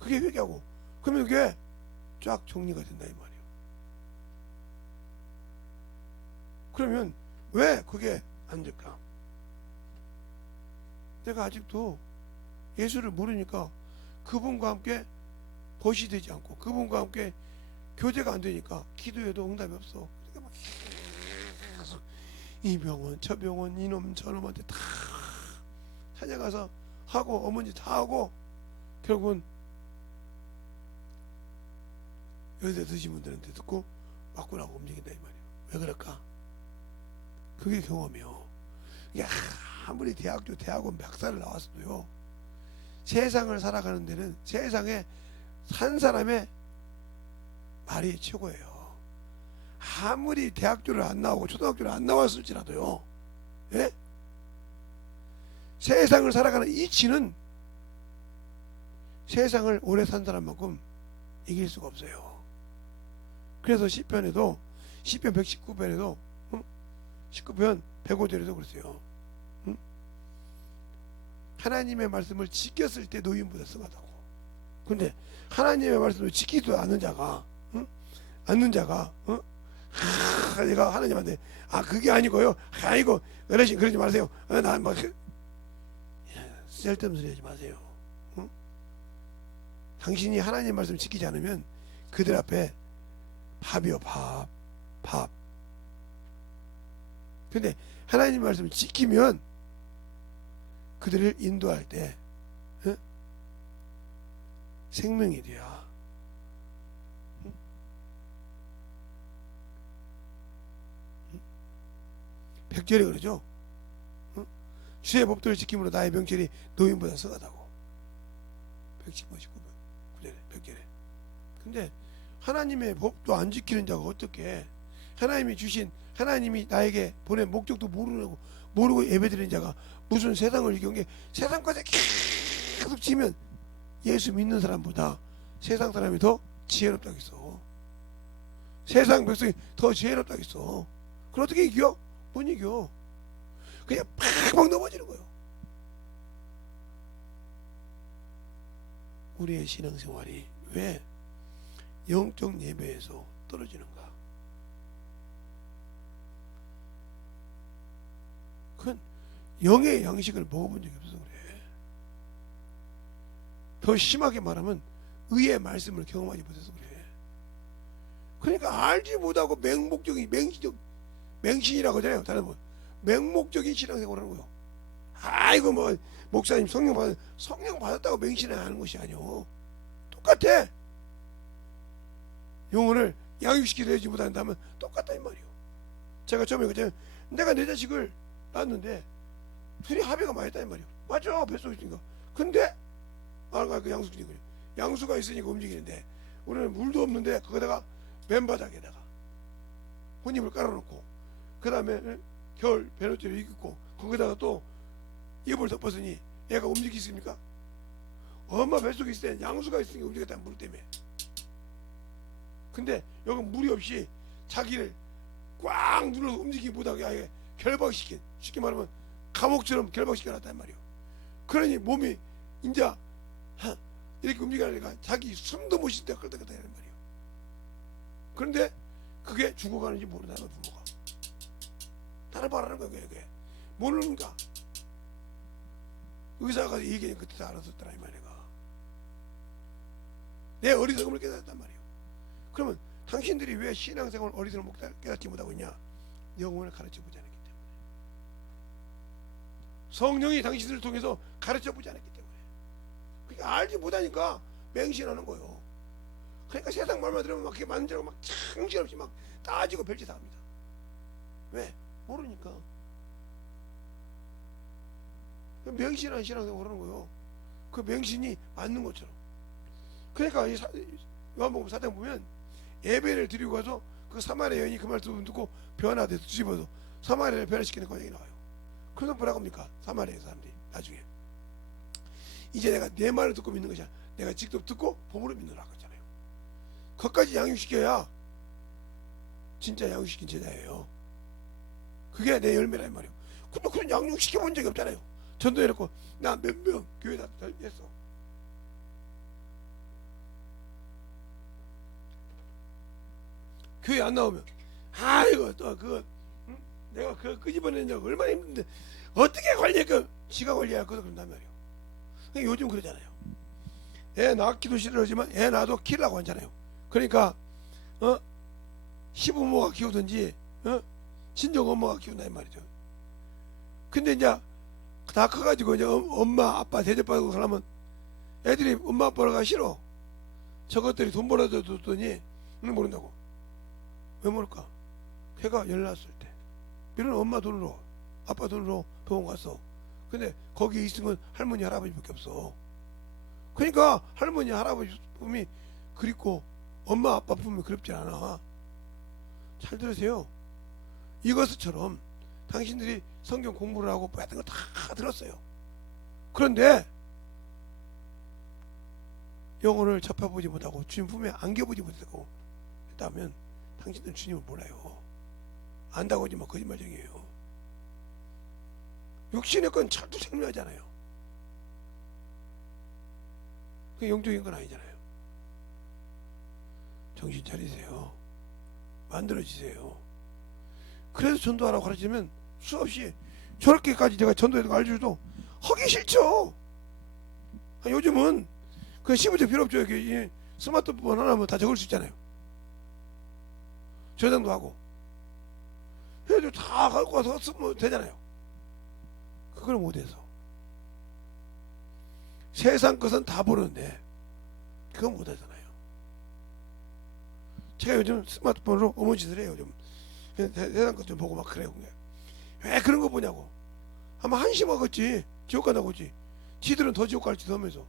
그게 회개하고, 그러면 그게 쫙 정리가 된다 이 말이에요. 그러면 왜 그게 안 될까? 내가 아직도 예수를 모르니까 그분과 함께 벗이 되지 않고 그분과 함께 교제가 안 되니까 기도해도 응답이 없어. 그러니까 막 계속 이 병원 저 병원 이놈 저놈한테 다 찾아가서 하고 어머니 다 하고 결국은 여기서 드신 분들한테 듣고 맞고 나고 움직인다 이 말이에요. 왜 그럴까? 그게 경험이요. 이게 아무리 대학원 박사를 나왔어도요, 세상을 살아가는 데는 세상에 산 사람의 말이 최고예요. 아무리 대학교를 안 나오고 초등학교를 안 나왔을지라도요, 예? 세상을 살아가는 이치는 세상을 오래 산 사람만큼 이길 수가 없어요. 그래서 시편에도, 시편 119편에도 19편 105절에도 그랬어요. 하나님의 말씀을 지켰을 때 노인보다 승하다고. 근데 하나님의 말씀을 지키지도 않는 자가, 내가 하나님한테 그게 아니고요, 아이고 어르신 그러지 마세요, 나 막 쓸데없는 소리 하지 마세요. 당신이 하나님의 말씀을 지키지 않으면 그들 앞에 밥이요, 밥. 근데 하나님의 말씀을 지키면 그들을 인도할 때 생명이 돼야. 백절에 그러죠. 주의 법도를 지킴으로 나의 명철이 노인보다 성하다고. 119절 백절에. 근데 하나님의 법도 안 지키는 자가 어떻게, 하나님이 주신, 하나님이 나에게 보낸 목적도 모르고 예배드리는 자가 무슨 세상을 이겨온 게, 세상 것에 계속 치면 예수 믿는 사람보다 세상 사람이 더 지혜롭다겠어. 세상 백성이 더 지혜롭다겠어. 그럼 어떻게 이겨? 못 이겨. 그냥 팍팍 넘어지는 거예요. 우리의 신앙생활이 왜 영적 예배에서 떨어지는가? 그건 영의 양식을 먹어본 적이 없어서 그래. 더 심하게 말하면 의의 말씀을 경험하지 못해서 그래. 그러니까 알지 못하고 맹목적인 맹신이라고 하잖아요. 다른 분 맹목적인 신앙생활을 하는 거예요. 아이고 뭐 목사님 성령 받았다고 맹신을 하는 것이 아니오. 똑같아. 영혼을 양육시키지 못한다면 똑같다 이 말이오. 제가 처음에 그랬잖아요. 내가 내 자식을 낳았는데 둘이 합의가 맞았다 이 말이오. 맞아, 뱃속에 있으니까. 근데 그 양수가 있으니까 움직이는데, 우리는 물도 없는데 거기다가 맨바닥에다가 혼입을 깔아놓고, 그 다음에 겨울 배옷들을 입고 거기다가 또 이불 덮었으니 애가 움직이십니까? 엄마 뱃속에 있을 때 양수가 있으니까 움직였다, 물 때문에. 근데 여기 물이 없이 자기를 꽉 눌러서 움직이지 못하게 아예 결박시킨, 쉽게 말하면 감옥처럼 결박시켜놨단 말이오. 그러니 몸이 이제 이렇게 움직이니까 자기 숨도 못 쉴 때 끌떡끌떡 하는 말이오. 그런데 그게 죽어가는지 모르는 부모가 나를 바라는 거야. 그게 모르는가? 의사가 얘기하니 그때 다 알았었더라 이 말이야. 내 어리석음을 깨달았단 말이오. 그러면 당신들이 왜 신앙생활 어리석음을 깨닫지 못하고 있냐? 영혼을 가르쳐보지 않았기 때문에. 성령이 당신들을 통해서 가르쳐보지 않았기 때문에. 그러니까 알지 못하니까 맹신하는 거예요. 그러니까 세상 말만 들으면 막 그렇게 만지고 막 정신없이 막 따지고 별짓 다 합니다. 왜? 모르니까. 맹신한 신앙생활을 하는 거예요. 그 맹신이 맞는 것처럼. 그러니까 이 요한복음 4장 보면 예배를 드리고 가서 그 사마리아 여인이 그 말 듣고 변화돼서 뒤집어서 사마리아를 변화시키는 과정이 나와요. 그래서 뭐라고 합니까? 사마리아 사람들이 나중에 이제 내가 내 말을 듣고 믿는 것이 아니라 내가 직접 듣고 보물을 믿느라고 했잖아요. 그것까지 양육시켜야 진짜 양육시킨 제자예요. 그게 내 열매란 말이에요. 근데 그런 양육시켜본 적이 없잖아요. 전도해놓고 나 몇 명 교회다 했어. 교회 안 나오면 아이고 또 그거 내가 그거 끄집어내는 적 얼마나 힘든데 어떻게 관리할까? 지가 관리할 거다 그런단 말이에요. 그러니까 요즘 그러잖아요. 애 낳기도 싫어하지만 애 낳아도 키우려고 하잖아요. 그러니까 시부모가 키우든지 친정 엄마가 키운다 이 말이죠. 근데 이제 다 커가지고 이제 엄마 아빠 대접받고 그러면 애들이 엄마 아빠가 싫어. 저것들이 돈 벌어줬더니 모른다고. 왜 모를까? 걔가 열났을 때 이런 엄마 돈으로 아빠 돈으로 병원 갔어. 근데 거기 있은 건 할머니 할아버지밖에 없어. 그러니까 할머니 할아버지 품이 그립고 엄마 아빠 품이 그립지 않아. 잘 들으세요. 이것처럼 당신들이 성경 공부를 하고 했던 거 다 들었어요. 그런데 영혼을 접해보지 못하고 주님 품에 안겨보지 못하고 했다면 당신들은 주님을 몰라요. 안다고 하지만 거짓말쟁이에요. 육신의 건 철두철미하잖아요. 그게 영적인 건 아니잖아요. 정신 차리세요. 만들어지세요. 그래서 전도하라고 가르치면 수없이 저렇게까지 제가 전도해도 알려줘도 하기 싫죠. 요즘은 그 시부적 필요 없죠. 이렇게 스마트폰 하나면 다 적을 수 있잖아요. 저장도 하고 해도 다 갖고 와서 쓰면 되잖아요. 그걸 못해서 세상 것은 다 보는데 그건 못하잖아요. 제가 요즘 스마트폰으로 어머짓을 해요. 좀 세상 것 좀 보고 막 그래요. 왜 그런 거 보냐고. 아마 한심하겠지. 지옥 가나 보지. 지들은 더 지옥 갈지도 하면서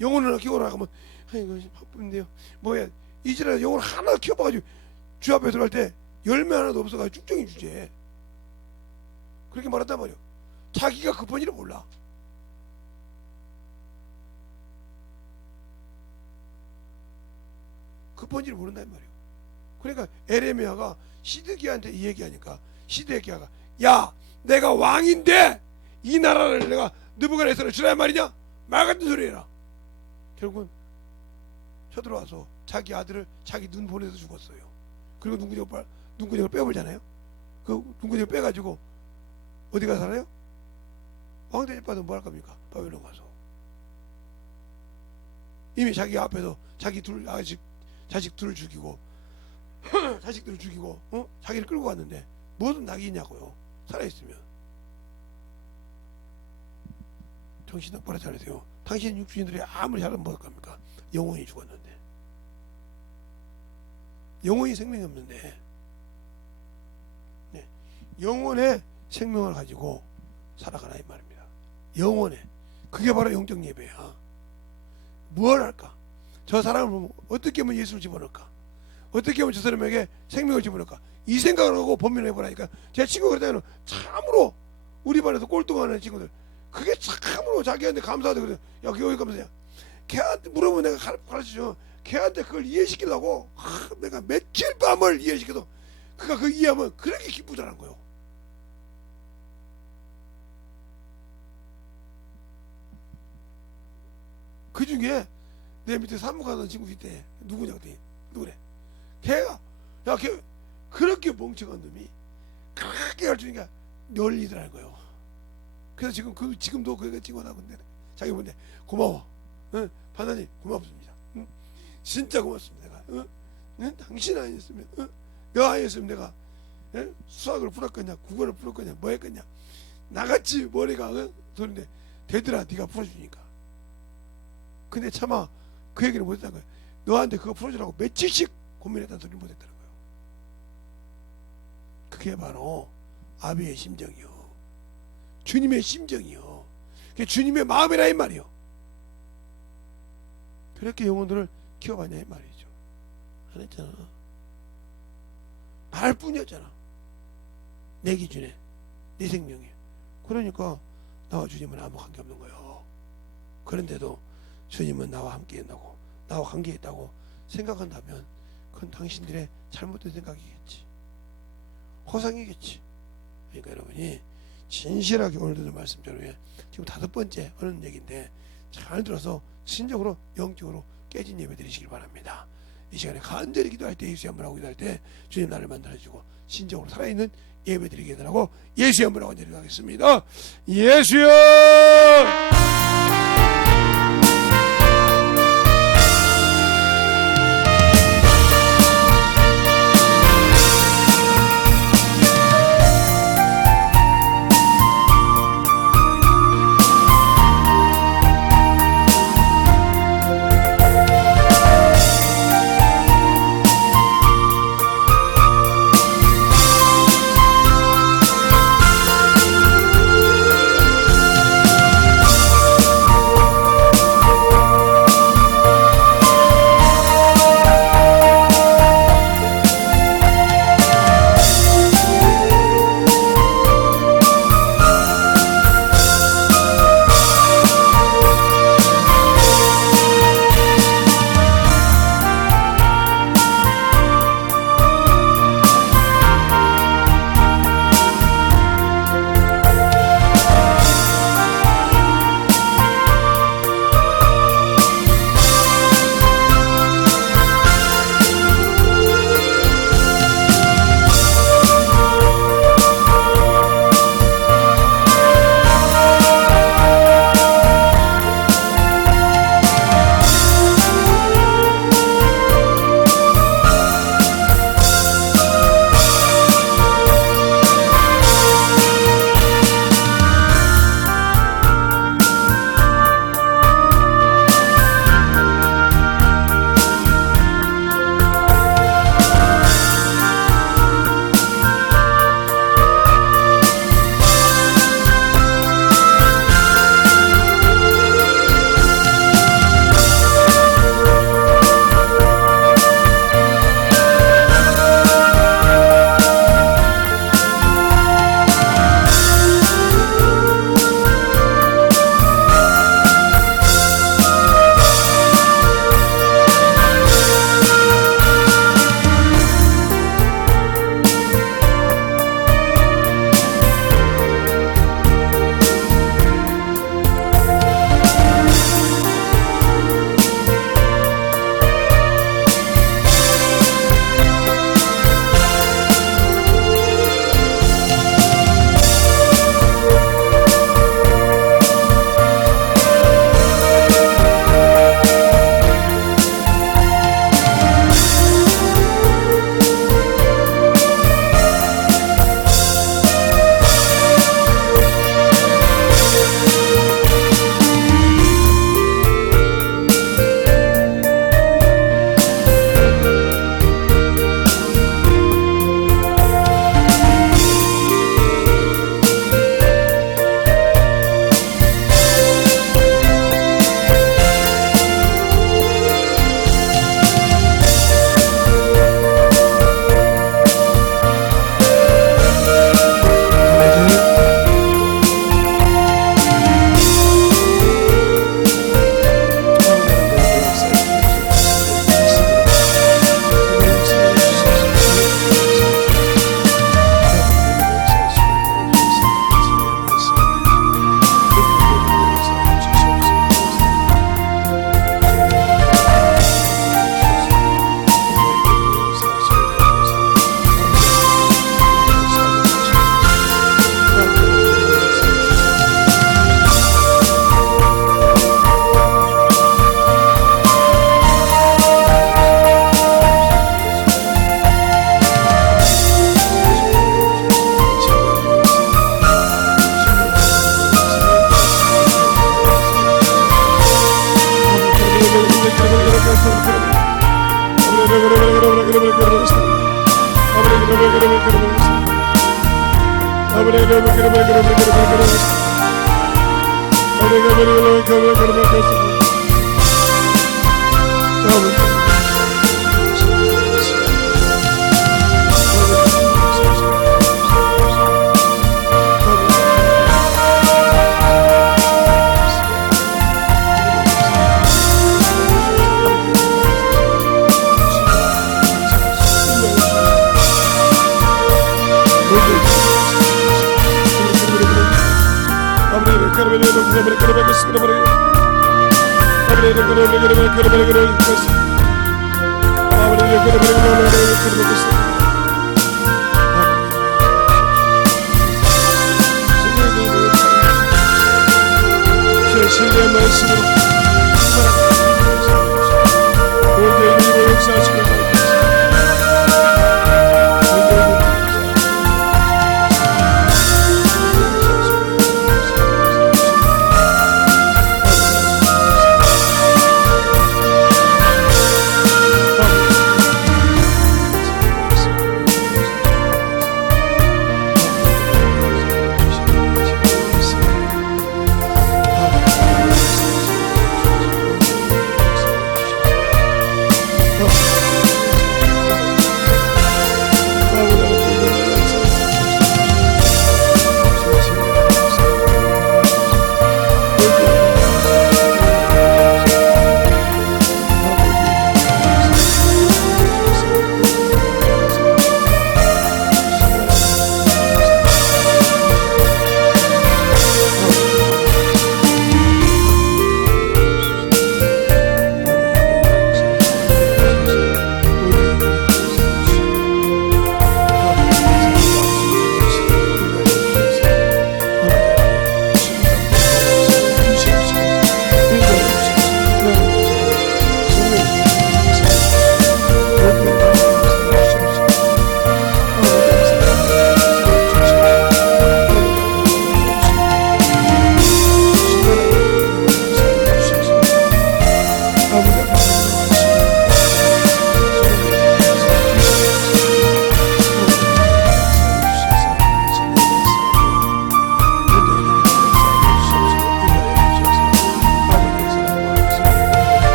영혼을 키워라 하면 아이고 바쁜데요. 뭐야 이제라 영혼 하나 키워봐가지고 주 앞에 들어갈 때 열매 하나도 없어가지고 쭉정이 주제. 그렇게 말한단 말이야. 자기가 급한 일을 몰라. 급한 일을 모른단 말이야. 그러니까 에레미야가 시드기야한테 이 얘기하니까 시드기야가 야 내가 왕인데 이 나라를 내가 느부갓네살을 주란 말이냐? 말 같은 소리 해라. 결국은 쳐들어와서 자기 아들을 자기 눈 보내서 죽었어요. 그리고 눈구녕을 빼버리잖아요. 그 눈구녕을 빼가지고 어디 가서 살아요? 왕대접 받으면 뭐 할 겁니까? 바벨론 가서. 이미 자기 앞에서 자기 자식 둘을 죽이고 자식들을 죽이고 자기를 끌고 갔는데 무슨 낙이 있냐고요. 살아있으면. 정신 똑바로 차리세요. 당신 육주인들이 아무리 잘하면 뭐 할 겁니까? 영혼이 죽었는데. 영혼이 생명이 없는데. 네. 영혼의 생명을 가지고 살아가라 이 말입니다. 영혼의. 그게 바로 영적 예배야. 뭘 할까? 저 사람을 보면 어떻게 하면 예수를 집어넣을까? 어떻게 하면 저 사람에게 생명을 집어넣을까? 이 생각을 하고 범민을 해보라니까. 제 친구가 그러다가는 참으로 우리 반에서 꼴등하는 친구들 그게 참으로 자기한테 감사하다 그래. 야 여기 감사해. 걔한테 물어보면 내가 가르쳐줘. 걔한테 그걸 이해시키려고 내가 며칠 밤을 이해시켜도 그가 그 이해하면 그렇게 기쁘다는 거요. 그 중에 내 밑에 사무하던 친구 있대. 누구냐 그랬더니 누구래? 걔가 야 걔 그렇게 멍청한 놈이 그렇게 가르치니까 열리더라는 거요. 그래서 지금도 그게 직원하고 있는데 자기 보는데 고마워. 응? 판사님 고맙습니다. 응? 진짜 고맙습니다. 내가 응? 당신 아니었으면 너 아니었으면 내가 수학을 풀었겠냐 국어를 풀었겠냐 뭐 했겠냐 나같이 머리가 소리인데 되더라. 네가 풀어주니까. 근데 차마 그 얘기를 못했다는 거야. 너한테 그거 풀어주라고 며칠씩 고민했다는 소리를 못했다는 거예요. 그게 바로 아비의 심정이요. 주님의 심정이요. 그게 주님의 마음이라 이 말이요. 그렇게 영혼들을 키워봤냐 이 말이죠. 안 했잖아. 말뿐이었잖아. 내 기준에 내 생명에. 그러니까 나와 주님은 아무 관계없는 거예요. 그런데도 주님은 나와 함께했다고 나와 관계했다고 생각한다면 그건 당신들의 잘못된 생각이겠지. 허상이겠지. 그러니까 여러분이 진실하게 오늘 들은 말씀처럼 지금 5번째 하는 얘기인데 잘 들어서 진정으로 영적으로 깨진 예배 드리시길 바랍니다. 이 시간에 간절히 기도할 때 예수의 한번 하고 기도할 때 주님 나를 만들어주고 진정으로 살아있는 예배 드리게 되라고 예수의 한번 하고 드리겠습니다. 예수여 신뢰의 말씀으로 모두의 이름으로 역사하시길 바랍니다.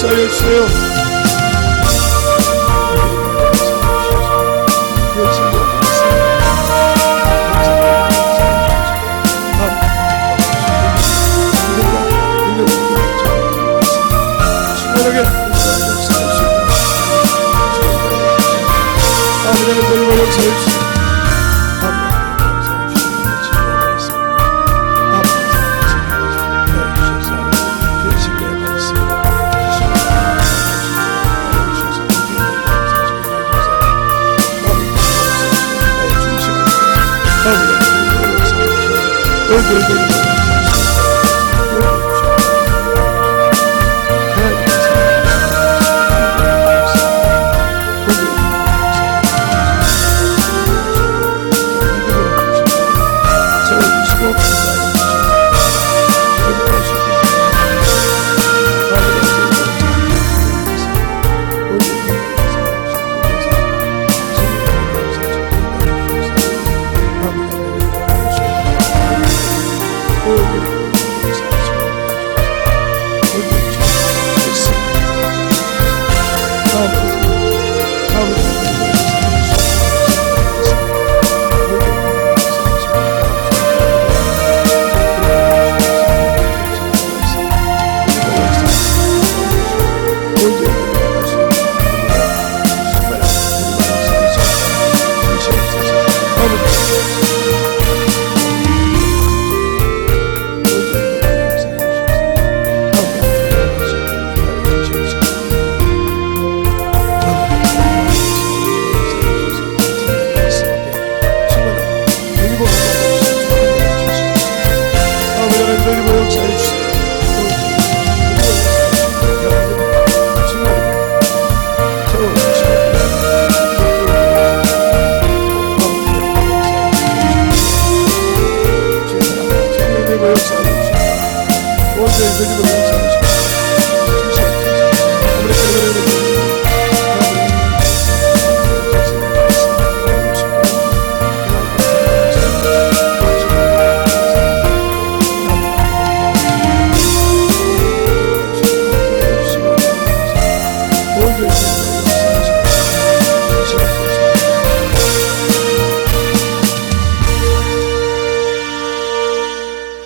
역사하여 주세요.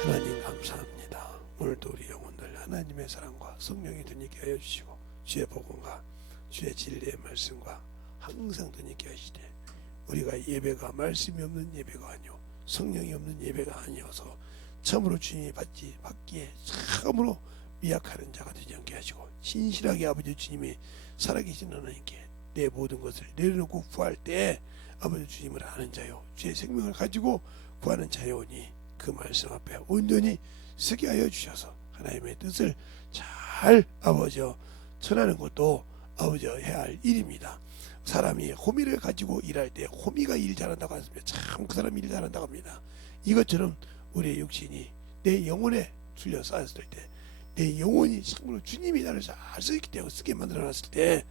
하나님 감사합니다. 오늘도 우리 영혼들 하나님의 사랑과 성령이 드니게 하여 주시고 주의 복음과 주의 진리의 말씀과 항상 드니게 하시되 우리가 예배가 말씀이 없는 예배가 아니오 성령이 없는 예배가 아니어서 참으로 주님이 받기에 참으로 미약하는 자가 되지 않게 하시고 진실하게 아버지 주님이 살아계신 하나님께 내 모든 것을 내려놓고 구할 때 아버지 주님을 아는 자요 주의 생명을 가지고 구하는 자요니 그 말씀 앞에 온전히 서게 하여 주셔서 하나님의 뜻을 잘 아버지 전하는 것도 아버지 해야 할 일입니다. 사람이 호미를 가지고 일할 때 호미가 일 잘한다고 하십니다. 참 그 사람이 일 잘한다고 합니다. 이것처럼 우리의 육신이 내 영혼에 둘려 쌓였을 때 내 영혼이 참으로 주님이 나를 잘 쓰게 만들어놨을 때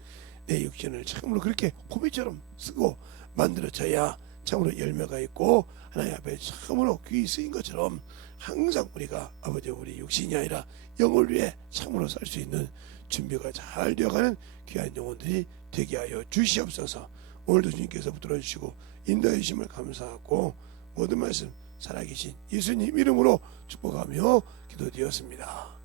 내 육신을 참으로 그렇게 호미처럼 쓰고 만들어져야 참으로 열매가 있고 하나님 앞에 참으로 귀히 쓰인 것처럼 항상 우리가 아버지 우리 육신이 아니라 영을 위해 참으로 살 수 있는 준비가 잘 되어가는 귀한 영혼들이 되게 하여 주시옵소서. 오늘도 주님께서 붙들어 주시고 인도해 주심을 감사하고 모든 말씀 살아계신 예수님 이름으로 축복하며 기도드렸습니다.